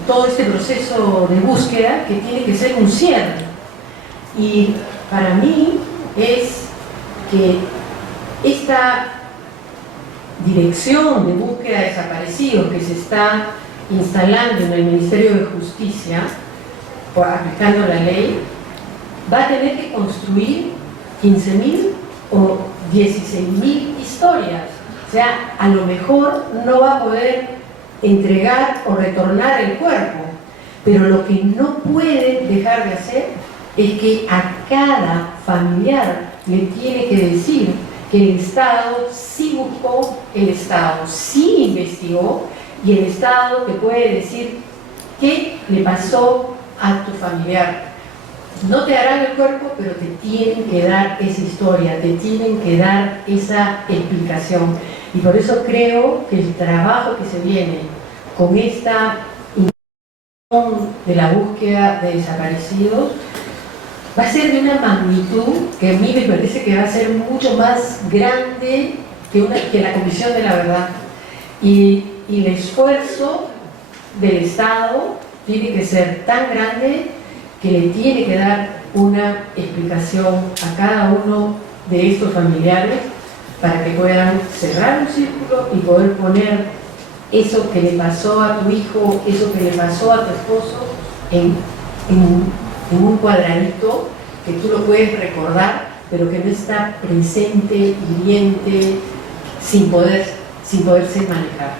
todo este proceso de búsqueda, que tiene que ser un cierre? Y para mí es que esta dirección de búsqueda de desaparecidos que se está instalando en el Ministerio de Justicia, aplicando la ley, va a tener que construir 15.000 o 16.000 historias. O sea, a lo mejor no va a poder entregar o retornar el cuerpo, pero lo que no puede dejar de hacer es que a cada familiar le tiene que decir que el Estado sí buscó, el Estado sí investigó, y el Estado te puede decir qué le pasó a tu familiar. No te darán el cuerpo, pero te tienen que dar esa historia, te tienen que dar esa explicación. Y por eso creo que el trabajo que se viene con esta intención de la búsqueda de desaparecidos va a ser de una magnitud que a mí me parece que va a ser mucho más grande que la Comisión de la Verdad. Y el esfuerzo del Estado tiene que ser tan grande que le tiene que dar una explicación a cada uno de estos familiares para que puedan cerrar un círculo y poder poner eso que le pasó a tu hijo, eso que le pasó a tu esposo en un cuadradito que tú lo puedes recordar, pero que no está presente, hiriente, sin poderse manejar.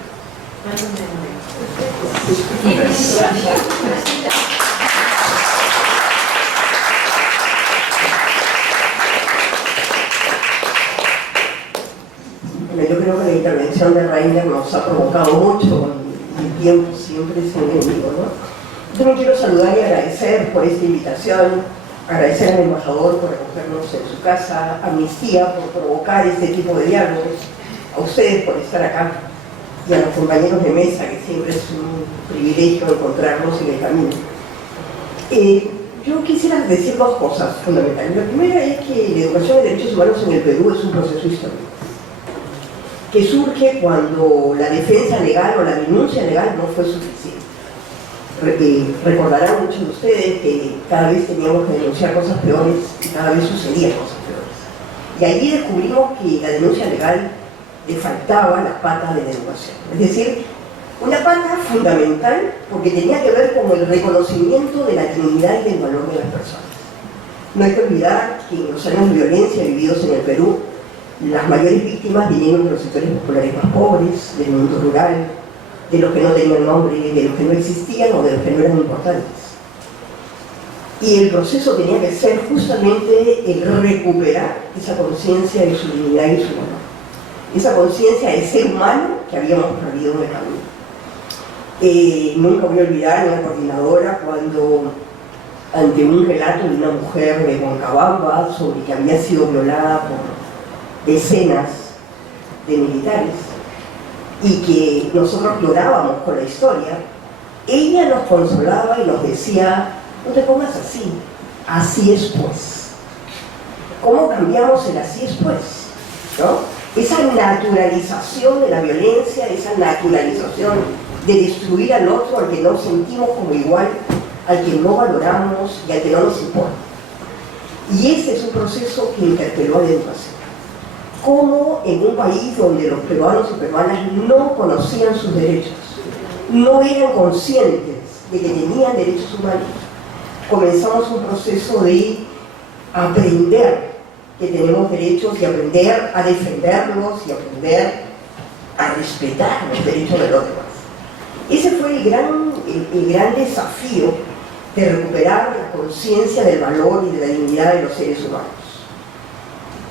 Bueno, yo creo que la intervención de Reiner nos ha provocado mucho, y el tiempo siempre es enemigo, ¿no? Yo me quiero saludar y agradecer por esta invitación, agradecer al embajador por acogernos en su casa, a Amnistía por provocar este tipo de diálogos. a ustedes por estar acá y a los compañeros de mesa, que siempre es un privilegio encontrarlos en el camino. Yo quisiera decir dos cosas fundamentales. La primera es que la educación de derechos humanos en el Perú es un proceso histórico, que surge cuando la defensa legal o la denuncia legal no fue suficiente. Recordarán muchos de ustedes que cada vez teníamos que denunciar cosas peores y cada vez sucedían cosas peores. Y allí descubrimos que la denuncia legal le faltaba la pata de la educación. Es decir, una pata fundamental porque tenía que ver con el reconocimiento de la dignidad y del valor de las personas. No hay que olvidar que en los años de violencia vividos en el Perú, las mayores víctimas vinieron de los sectores populares más pobres, del mundo rural, de los que no tenían nombre, de los que no existían o de los que no eran importantes. Y el proceso tenía que ser justamente el recuperar esa conciencia de su dignidad y su valor. Esa conciencia de ser humano que habíamos perdido en el camino. Nunca voy a olvidar a una coordinadora cuando, ante un relato de una mujer de Huancabamba sobre que había sido violada por decenas de militares y que nosotros llorábamos con la historia, ella nos consolaba y nos decía: no te pongas así, así es pues. ¿Cómo cambiamos el así es pues? ¿No? Esa naturalización de la violencia, esa naturalización de destruir al otro, al que no sentimos como igual, al que no valoramos y al que no nos importa. Y ese es un proceso que interpeló a la educación. Cómo en un país donde los peruanos y peruanas no conocían sus derechos, no eran conscientes de que tenían derechos humanos, comenzamos un proceso de aprender que tenemos derechos y aprender a defenderlos y aprender a respetar los derechos de los demás. Ese fue el gran desafío de recuperar la conciencia del valor y de la dignidad de los seres humanos.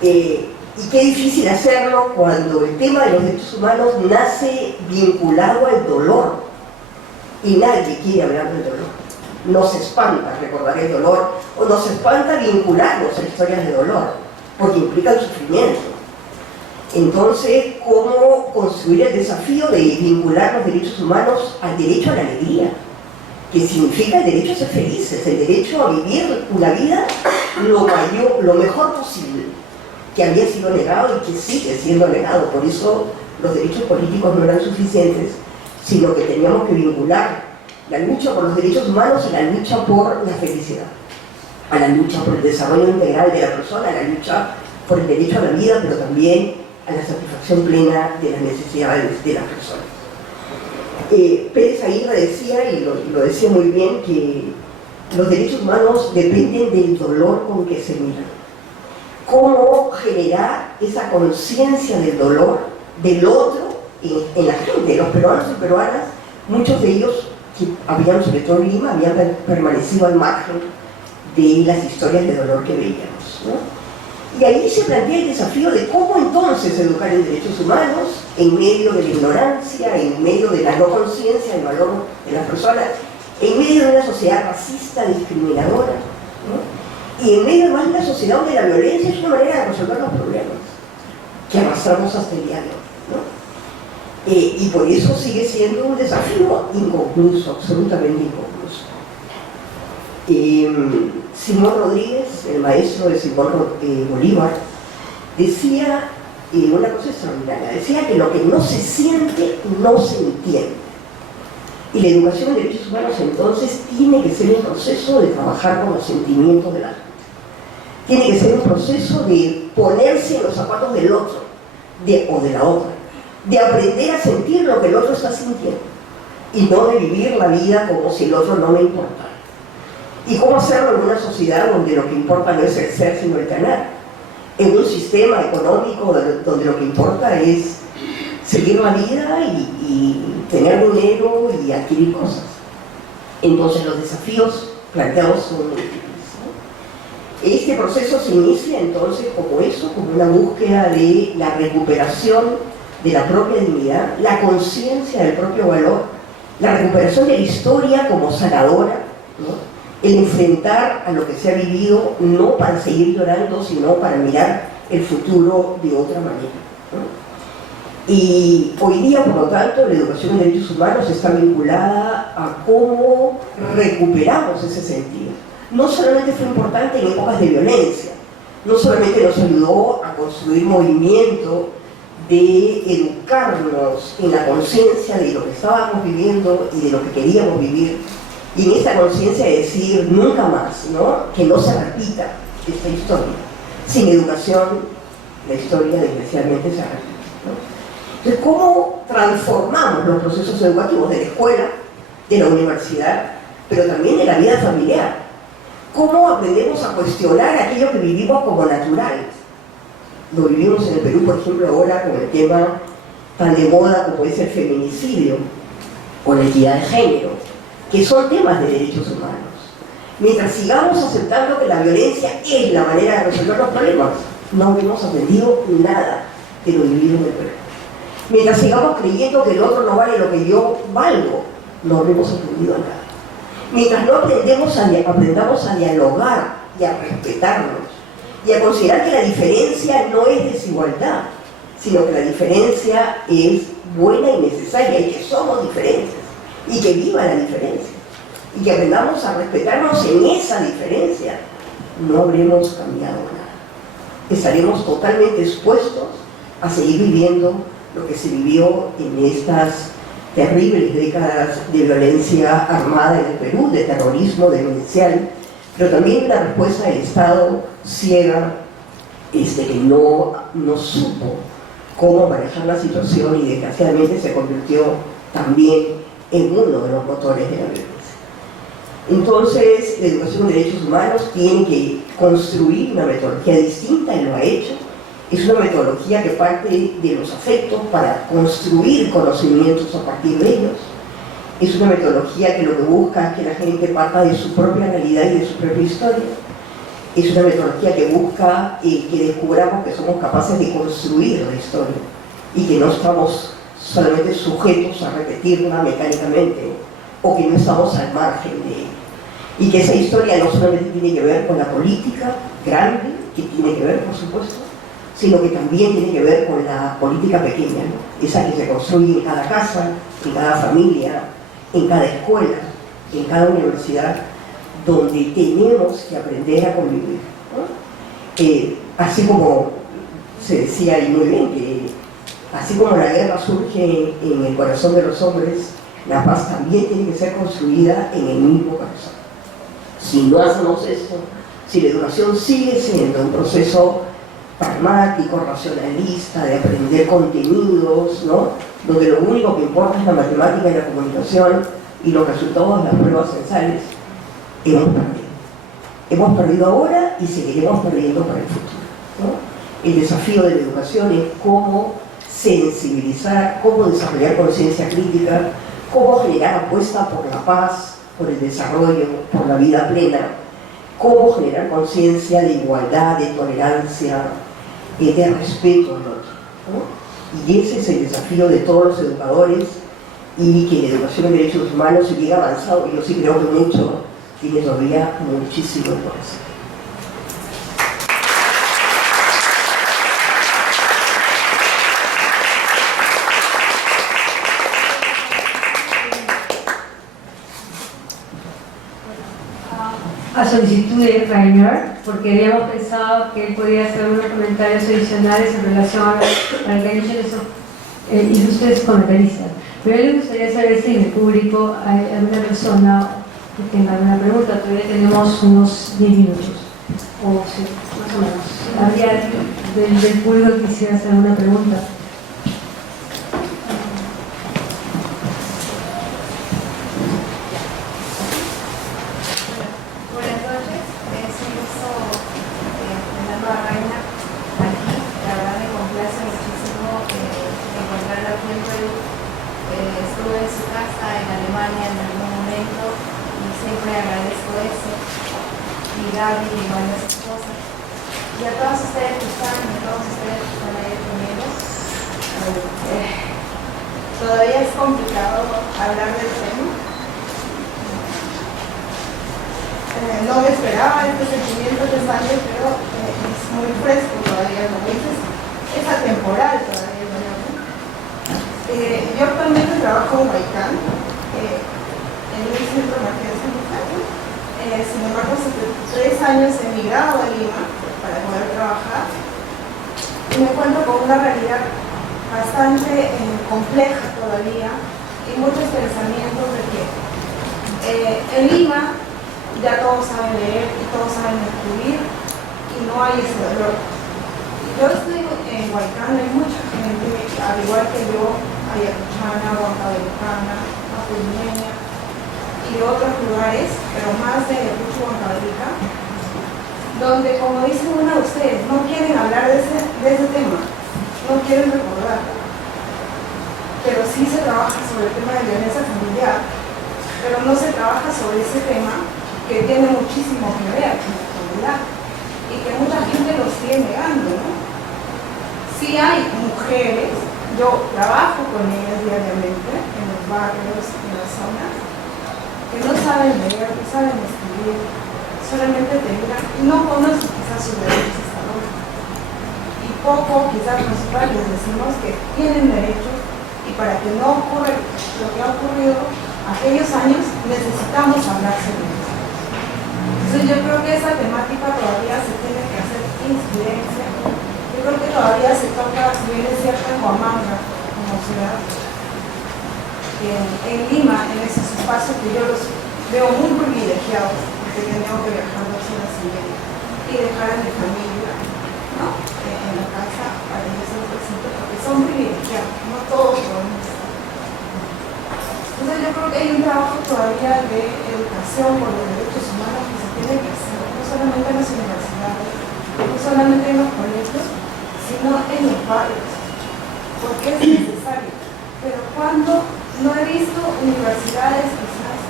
Y qué difícil hacerlo cuando el tema de los derechos humanos nace vinculado al dolor y nadie quiere hablar del dolor. Nos espanta recordar el dolor o nos espanta vincularnos a historias de dolor porque implica el sufrimiento. Entonces, ¿cómo construir el desafío de vincular los derechos humanos al derecho a la alegría? Que significa el derecho a ser felices, el derecho a vivir una vida lo mejor posible, que había sido negado y que sigue siendo negado. Por eso los derechos políticos no eran suficientes, sino que teníamos que vincular la lucha por los derechos humanos a la lucha por la felicidad, a la lucha por el desarrollo integral de la persona, a la lucha por el derecho a la vida, pero también a la satisfacción plena de las necesidades de las personas. Pérez Aguirre decía, y lo decía muy bien, que los derechos humanos dependen del dolor con que se miran. ¿Cómo generar esa conciencia del dolor del otro en la gente? Los peruanos y peruanas, muchos de ellos que habían, sobre todo en Lima, habían permanecido al margen de las historias de dolor que veíamos, ¿no? Y ahí se plantea el desafío de cómo entonces educar en derechos humanos en medio de la ignorancia, en medio de la no conciencia del valor de las personas, en medio de una sociedad racista, discriminadora, ¿no? Y en medio además de una sociedad donde la violencia es una manera de resolver los problemas que arrastramos hasta el día de hoy, ¿no? Y por eso sigue siendo un desafío inconcluso, absolutamente inconcluso. Simón Rodríguez, el maestro de Simón Bolívar, decía una cosa extraordinaria, decía que lo que no se siente, no se entiende. Y la educación en derechos humanos entonces tiene que ser un proceso de trabajar con los sentimientos de la gente. Tiene que ser un proceso de ponerse en los zapatos del otro o de la otra, de aprender a sentir lo que el otro está sintiendo y no de vivir la vida como si el otro no me importara. ¿Y cómo hacerlo en una sociedad donde lo que importa no es el ser, sino el tener? En un sistema económico donde lo que importa es seguir la vida y tener dinero y adquirir cosas. Entonces los desafíos planteados son múltiples, ¿no? Este proceso se inicia entonces como eso, como una búsqueda de la recuperación de la propia dignidad, la conciencia del propio valor, la recuperación de la historia como sanadora, ¿no? El enfrentar a lo que se ha vivido no para seguir llorando, sino para mirar el futuro de otra manera, ¿no? Y hoy día, por lo tanto, la educación en derechos humanos está vinculada a cómo recuperamos ese sentido. No solamente fue importante en épocas de violencia, no solamente nos ayudó a construir movimiento de educarnos en la conciencia de lo que estábamos viviendo y de lo que queríamos vivir, y en esta conciencia de decir nunca más, ¿no?, que no se repita esta historia. Sin educación, la historia desgraciadamente se repite, ¿no? Entonces, ¿cómo transformamos los procesos educativos de la escuela, de la universidad, pero también de la vida familiar? ¿Cómo aprendemos a cuestionar aquello que vivimos como natural? Lo vivimos en el Perú, por ejemplo, ahora con el tema tan de moda como es el feminicidio o la equidad de género, que son temas de derechos humanos. Mientras sigamos aceptando que la violencia es la manera de resolver los problemas, no habremos aprendido nada de lo vivido en el Perú. Mientras sigamos creyendo que el otro no vale lo que yo valgo, no habremos aprendido nada. Mientras no aprendamos a dialogar y a respetarnos y a considerar que la diferencia no es desigualdad, sino que la diferencia es buena y necesaria, y que somos diferentes, y que viva la diferencia, y que aprendamos a respetarnos en esa diferencia, no habremos cambiado nada. Estaremos totalmente expuestos a seguir viviendo lo que se vivió en estas terribles décadas de violencia armada en el Perú, de terrorismo demencial, pero también una respuesta del Estado ciega, que no supo cómo manejar la situación, y desgraciadamente se convirtió también en uno de los motores de la violencia. Entonces, la educación de derechos humanos tiene que construir una metodología distinta, y lo ha hecho. Es una metodología que parte de los afectos para construir conocimientos a partir de ellos. Es una metodología que lo que busca es que la gente parta de su propia realidad y de su propia historia. Es una metodología que busca que descubramos que somos capaces de construir la historia y que no estamos solamente sujetos a repetirla mecánicamente, o que no estamos al margen de ella. Y que esa historia no solamente tiene que ver con la política grande, que tiene que ver, por supuesto, sino que también tiene que ver con la política pequeña, ¿no? Esa que se construye en cada casa, en cada familia, en cada escuela, en cada universidad, donde tenemos que aprender a convivir, ¿no? Así como se decía y muy bien, que así como la guerra surge en el corazón de los hombres, la paz también tiene que ser construida en el mismo corazón. Si no hacemos esto, si la educación sigue siendo un proceso pragmático, racionalista, de aprender contenidos, ¿no?, donde lo único que importa es la matemática y la comunicación y los resultados de las pruebas censales, hemos perdido. Hemos perdido ahora y seguiremos perdiendo para el futuro, ¿no? El desafío de la educación es cómo sensibilizar, cómo desarrollar conciencia crítica, cómo generar apuesta por la paz, por el desarrollo, por la vida plena, cómo generar conciencia de igualdad, de tolerancia, de respeto al otro, ¿no? Y ese es el desafío de todos los educadores, y que la educación en derechos humanos se llega avanzado, y yo sí creo que mucho, tiene todavía muchísimo por hacer. A solicitud de Rainer, porque habíamos pensado que él podía hacer unos comentarios adicionales en relación a lo que han dicho esos ilustres comentaristas. Pero a mí me gustaría saber si en el público hay alguna persona que tenga alguna pregunta. Todavía tenemos unos 10 minutos, o sí, más o menos. ¿Habría alguien del público que quisiera hacer alguna pregunta? Todavía es complicado hablar del tema. No me esperaba este sentimiento de sangre, pero es muy fresco todavía, como dices, es atemporal todavía, ¿no? Yo actualmente trabajo en Huaycán, en un centro de emergencia local. Sin embargo, hace 3 años he emigrado a Lima para poder trabajar y me encuentro con una realidad bastante compleja todavía y muchos pensamientos de que en Lima ya todos saben leer y todos saben escribir y no hay ese dolor. Yo estoy en Huaycán, hay mucha gente, al igual que yo, ayacuchana, huancabelicana, apulimeña y de otros lugares, pero más de Ayacucho, Huancavelica, donde, como dice una de ustedes, no quieren hablar de ese tema, no quieren recordar, pero sí se trabaja sobre el tema de violencia familiar, pero no se trabaja sobre ese tema que tiene muchísimo que ver con la comunidad y que mucha gente lo sigue negando, ¿no? Sí hay mujeres, yo trabajo con ellas diariamente en los barrios, en las zonas, que no saben leer, no saben escribir, solamente te miran y no conocen quizás sus derechos hasta ahora. Y poco quizás nosotros les decimos que tienen derechos y para que no ocurra lo que ha ocurrido aquellos años necesitamos hablar sobre eso. Entonces yo creo que esa temática todavía se tiene que hacer incidencia. Yo creo que todavía se toca, si bien es cierto, en Huamanga como ciudad, en Lima, en esos espacios que yo los veo muy privilegiados, porque tengo que viajar 2 horas y media y dejar a mi familia, ¿no? En la casa para ellos ser presentes, porque son privilegiados, no todos podemos estar. Entonces yo creo que hay un trabajo todavía de educación por los derechos humanos que se tiene que hacer, no solamente en las universidades, no solamente en los colegios, sino en los barrios, porque es necesario. Pero cuando no he visto universidades quizás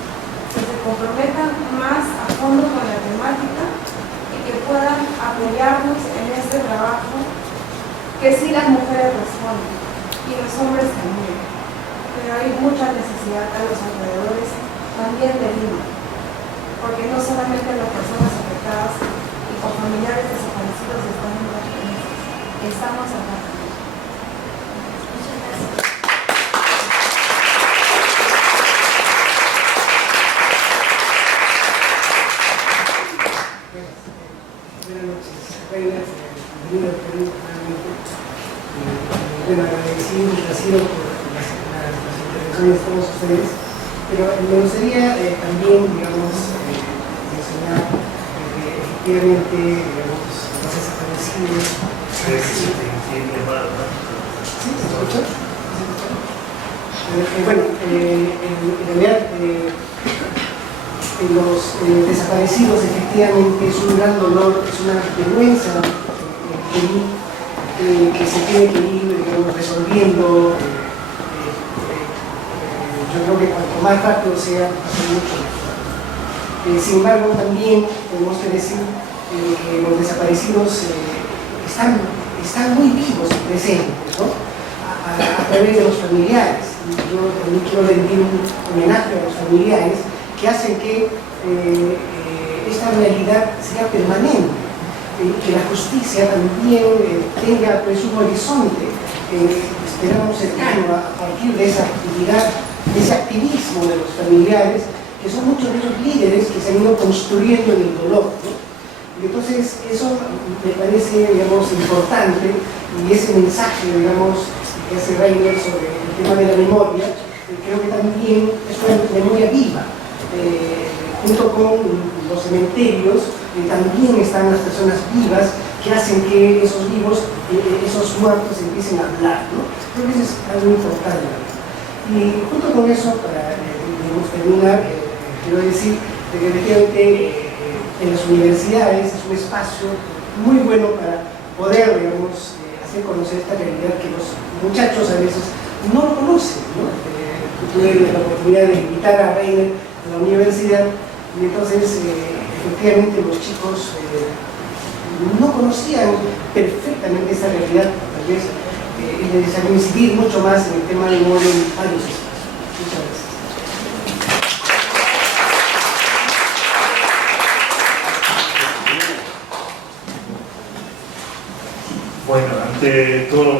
que se comprometan más a fondo con la temática y que puedan apoyarnos en este trabajo, que sí las mujeres responden y los hombres también. Pero hay mucha necesidad a los alrededores también de Lima, porque no solamente las personas afectadas y con familiares desaparecidos están en las provincias, estamos acá también. Muchas gracias. Buenas noches, Reina, bienvenido al Perú nuevamente. Bueno, agradecido y placido por las intervenciones de todos ustedes, pero me gustaría también, digamos, mencionar que efectivamente, digamos, los desaparecidos. ¿Sí se escucha? Bueno, en realidad, los desaparecidos efectivamente es un gran dolor, es una vergüenza que se tiene que ir, digamos, resolviendo. Yo creo que cuanto más rápido sea, va a ser mucho mejor. Sin embargo, también tenemos que decir que los desaparecidos están muy vivos y presentes, ¿no? A través de los familiares. Yo también quiero rendir un homenaje a los familiares que hacen que esta realidad sea permanente, que la justicia también tenga pues, un horizonte, esperamos cercano a partir de esa actividad, de ese activismo de los familiares, que son muchos de esos líderes que se han ido construyendo en el dolor, ¿no? Y entonces eso me parece, digamos, importante, y ese mensaje, digamos, que hace Reiner sobre el tema de la memoria, creo que también es una memoria viva. Junto con los cementerios, también están las personas vivas que hacen que esos vivos, esos muertos empiecen a hablar, ¿no? Creo que eso es algo importante. Y junto con eso, para terminar, quiero decir que efectivamente en las universidades es un espacio muy bueno para poder, digamos, hacer conocer esta realidad que los muchachos a veces no lo conocen, ¿no? Tuve la oportunidad de invitar a Reiner a la universidad y entonces efectivamente los chicos no conocían perfectamente esta realidad, tal vez es necesario incidir mucho más en el tema de memoria en varios espacios. Muchas gracias. Bueno, ante todo,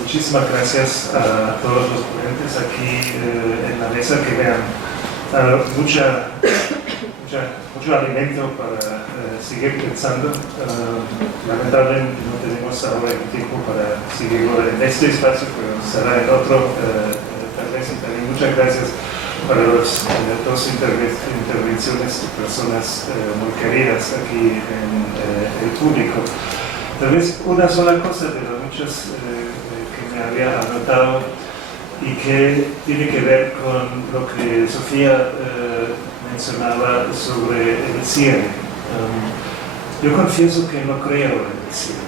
muchas muchísimas gracias a todos los ponentes aquí en la mesa que me han dado mucho alimento para seguir pensando. Lamentablemente no tenemos ahora el tiempo para seguirlo en este espacio, pero será en otro tal vez. Y también muchas gracias para las dos intervenciones de personas muy queridas aquí en el público. Tal vez una sola cosa de las muchas que me había anotado y que tiene que ver con lo que Sofía mencionaba sobre el cierre. Yo confieso que no creo en el cierre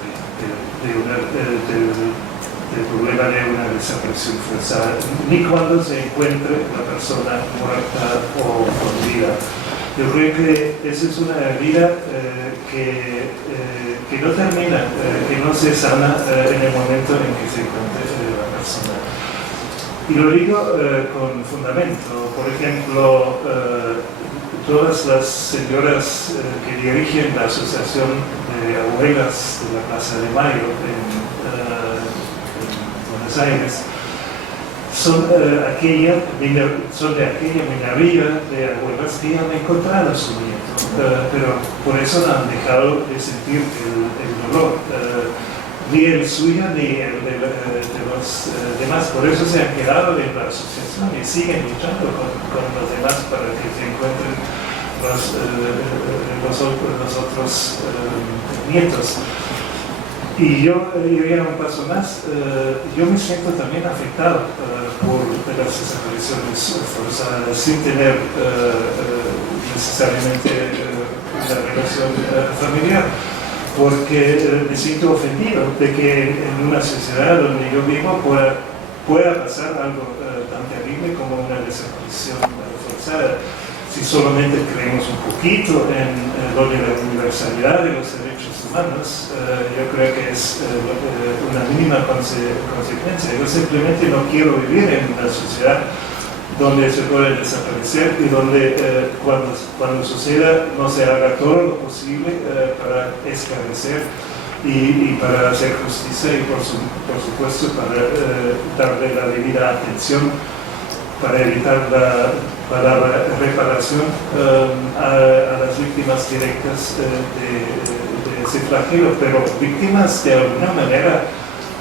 del problema de una desaparición forzada, ni cuando se encuentre la persona muerta o con vida. Yo creo que esa es una herida que no termina, que no se sana en el momento en que se encuentre la persona. Y lo digo con fundamento. Por ejemplo, todas las señoras que dirigen la Asociación de Abuelas de la Plaza de Mayo en Buenos Aires son de aquella minoría de abuelas que han encontrado a su nieto, pero por eso no han dejado de sentir el dolor, ni el suyo ni el de los demás. Por eso se han quedado en la asociación y siguen luchando con los demás para que se encuentren los otros nietos. Y yo iría un paso más. Yo me siento también afectado por las desapariciones forzadas sin tener necesariamente una relación familiar, porque me siento ofendido de que en una sociedad donde yo vivo pueda pasar algo tan terrible como una desaparición forzada. Si solamente creemos un poquito en lo de la universalidad de los derechos humanos, yo creo que es una mínima consecuencia. Yo simplemente no quiero vivir en una sociedad donde se puede desaparecer y donde cuando suceda no se haga todo lo posible para esclarecer y para hacer justicia y por supuesto para darle la debida atención para evitar la reparación a las víctimas directas de ese flagelo, pero víctimas de alguna manera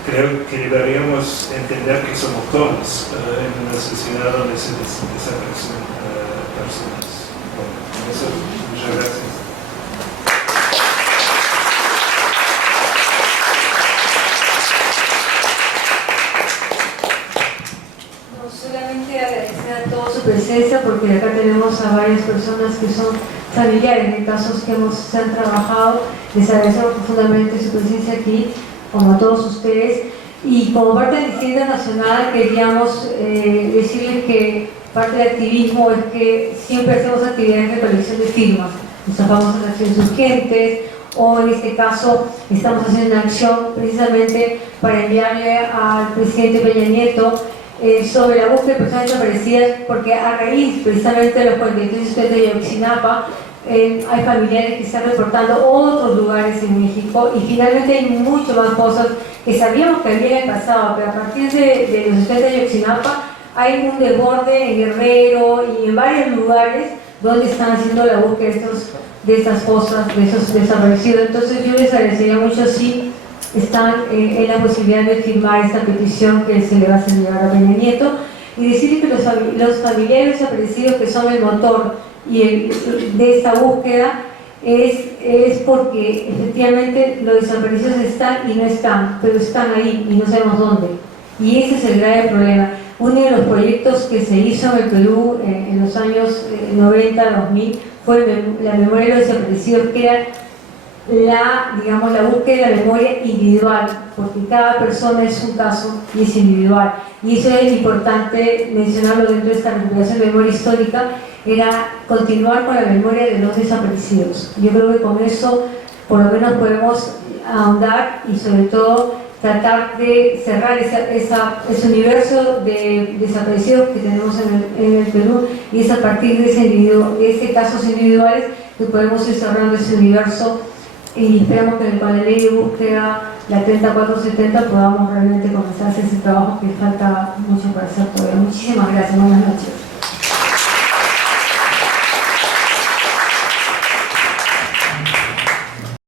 creo que deberíamos entender que somos todos en una sociedad donde se desaparecen personas. Bueno, eso, muchas gracias. Solamente agradecer a todos su presencia, porque acá tenemos a varias personas que son familiares de casos que se han trabajado. Les agradecemos profundamente su presencia aquí, como a todos ustedes. Y como parte de la Agenda Nacional queríamos decirles que parte del activismo es que siempre hacemos actividades de recolección de firmas, nuestras famosas acciones urgentes, o en este caso estamos haciendo una acción precisamente para enviarle al presidente Peña Nieto sobre la búsqueda de personas desaparecidas, porque a raíz precisamente de los 43 de Ayotzinapa hay familiares que están reportando otros lugares en México, y finalmente hay mucho más cosas que sabíamos que había en el pasado, pero a partir de los estudios de Ayotzinapa hay un desborde en Guerrero y en varios lugares donde están haciendo la búsqueda de estas cosas, de esos desaparecidos. Entonces yo les agradecería mucho si están en la posibilidad de firmar esta petición que se le va a hacer llegar a Peña Nieto, y decirle que los familiares desaparecidos, que son el motor de esta búsqueda, es porque efectivamente los desaparecidos están y no están, pero están ahí y no sabemos dónde. Y ese es el grave problema. Uno de los proyectos que se hizo en el Perú en los años 90-2000 fue la memoria de los desaparecidos, que era la búsqueda de la memoria individual, porque cada persona es un caso y es individual. Y eso es importante mencionarlo dentro de esta recuperación de memoria histórica, era continuar con la memoria de los desaparecidos. Yo creo que con eso por lo menos podemos ahondar y sobre todo tratar de cerrar ese universo de desaparecidos que tenemos en el Perú, y es a partir de ese casos individuales que podemos ir cerrando ese universo. Y esperamos que con la ley de búsqueda la 3470 podamos realmente comenzar a hacer ese trabajo que falta mucho para hacer todavía. Muchísimas gracias, buenas noches.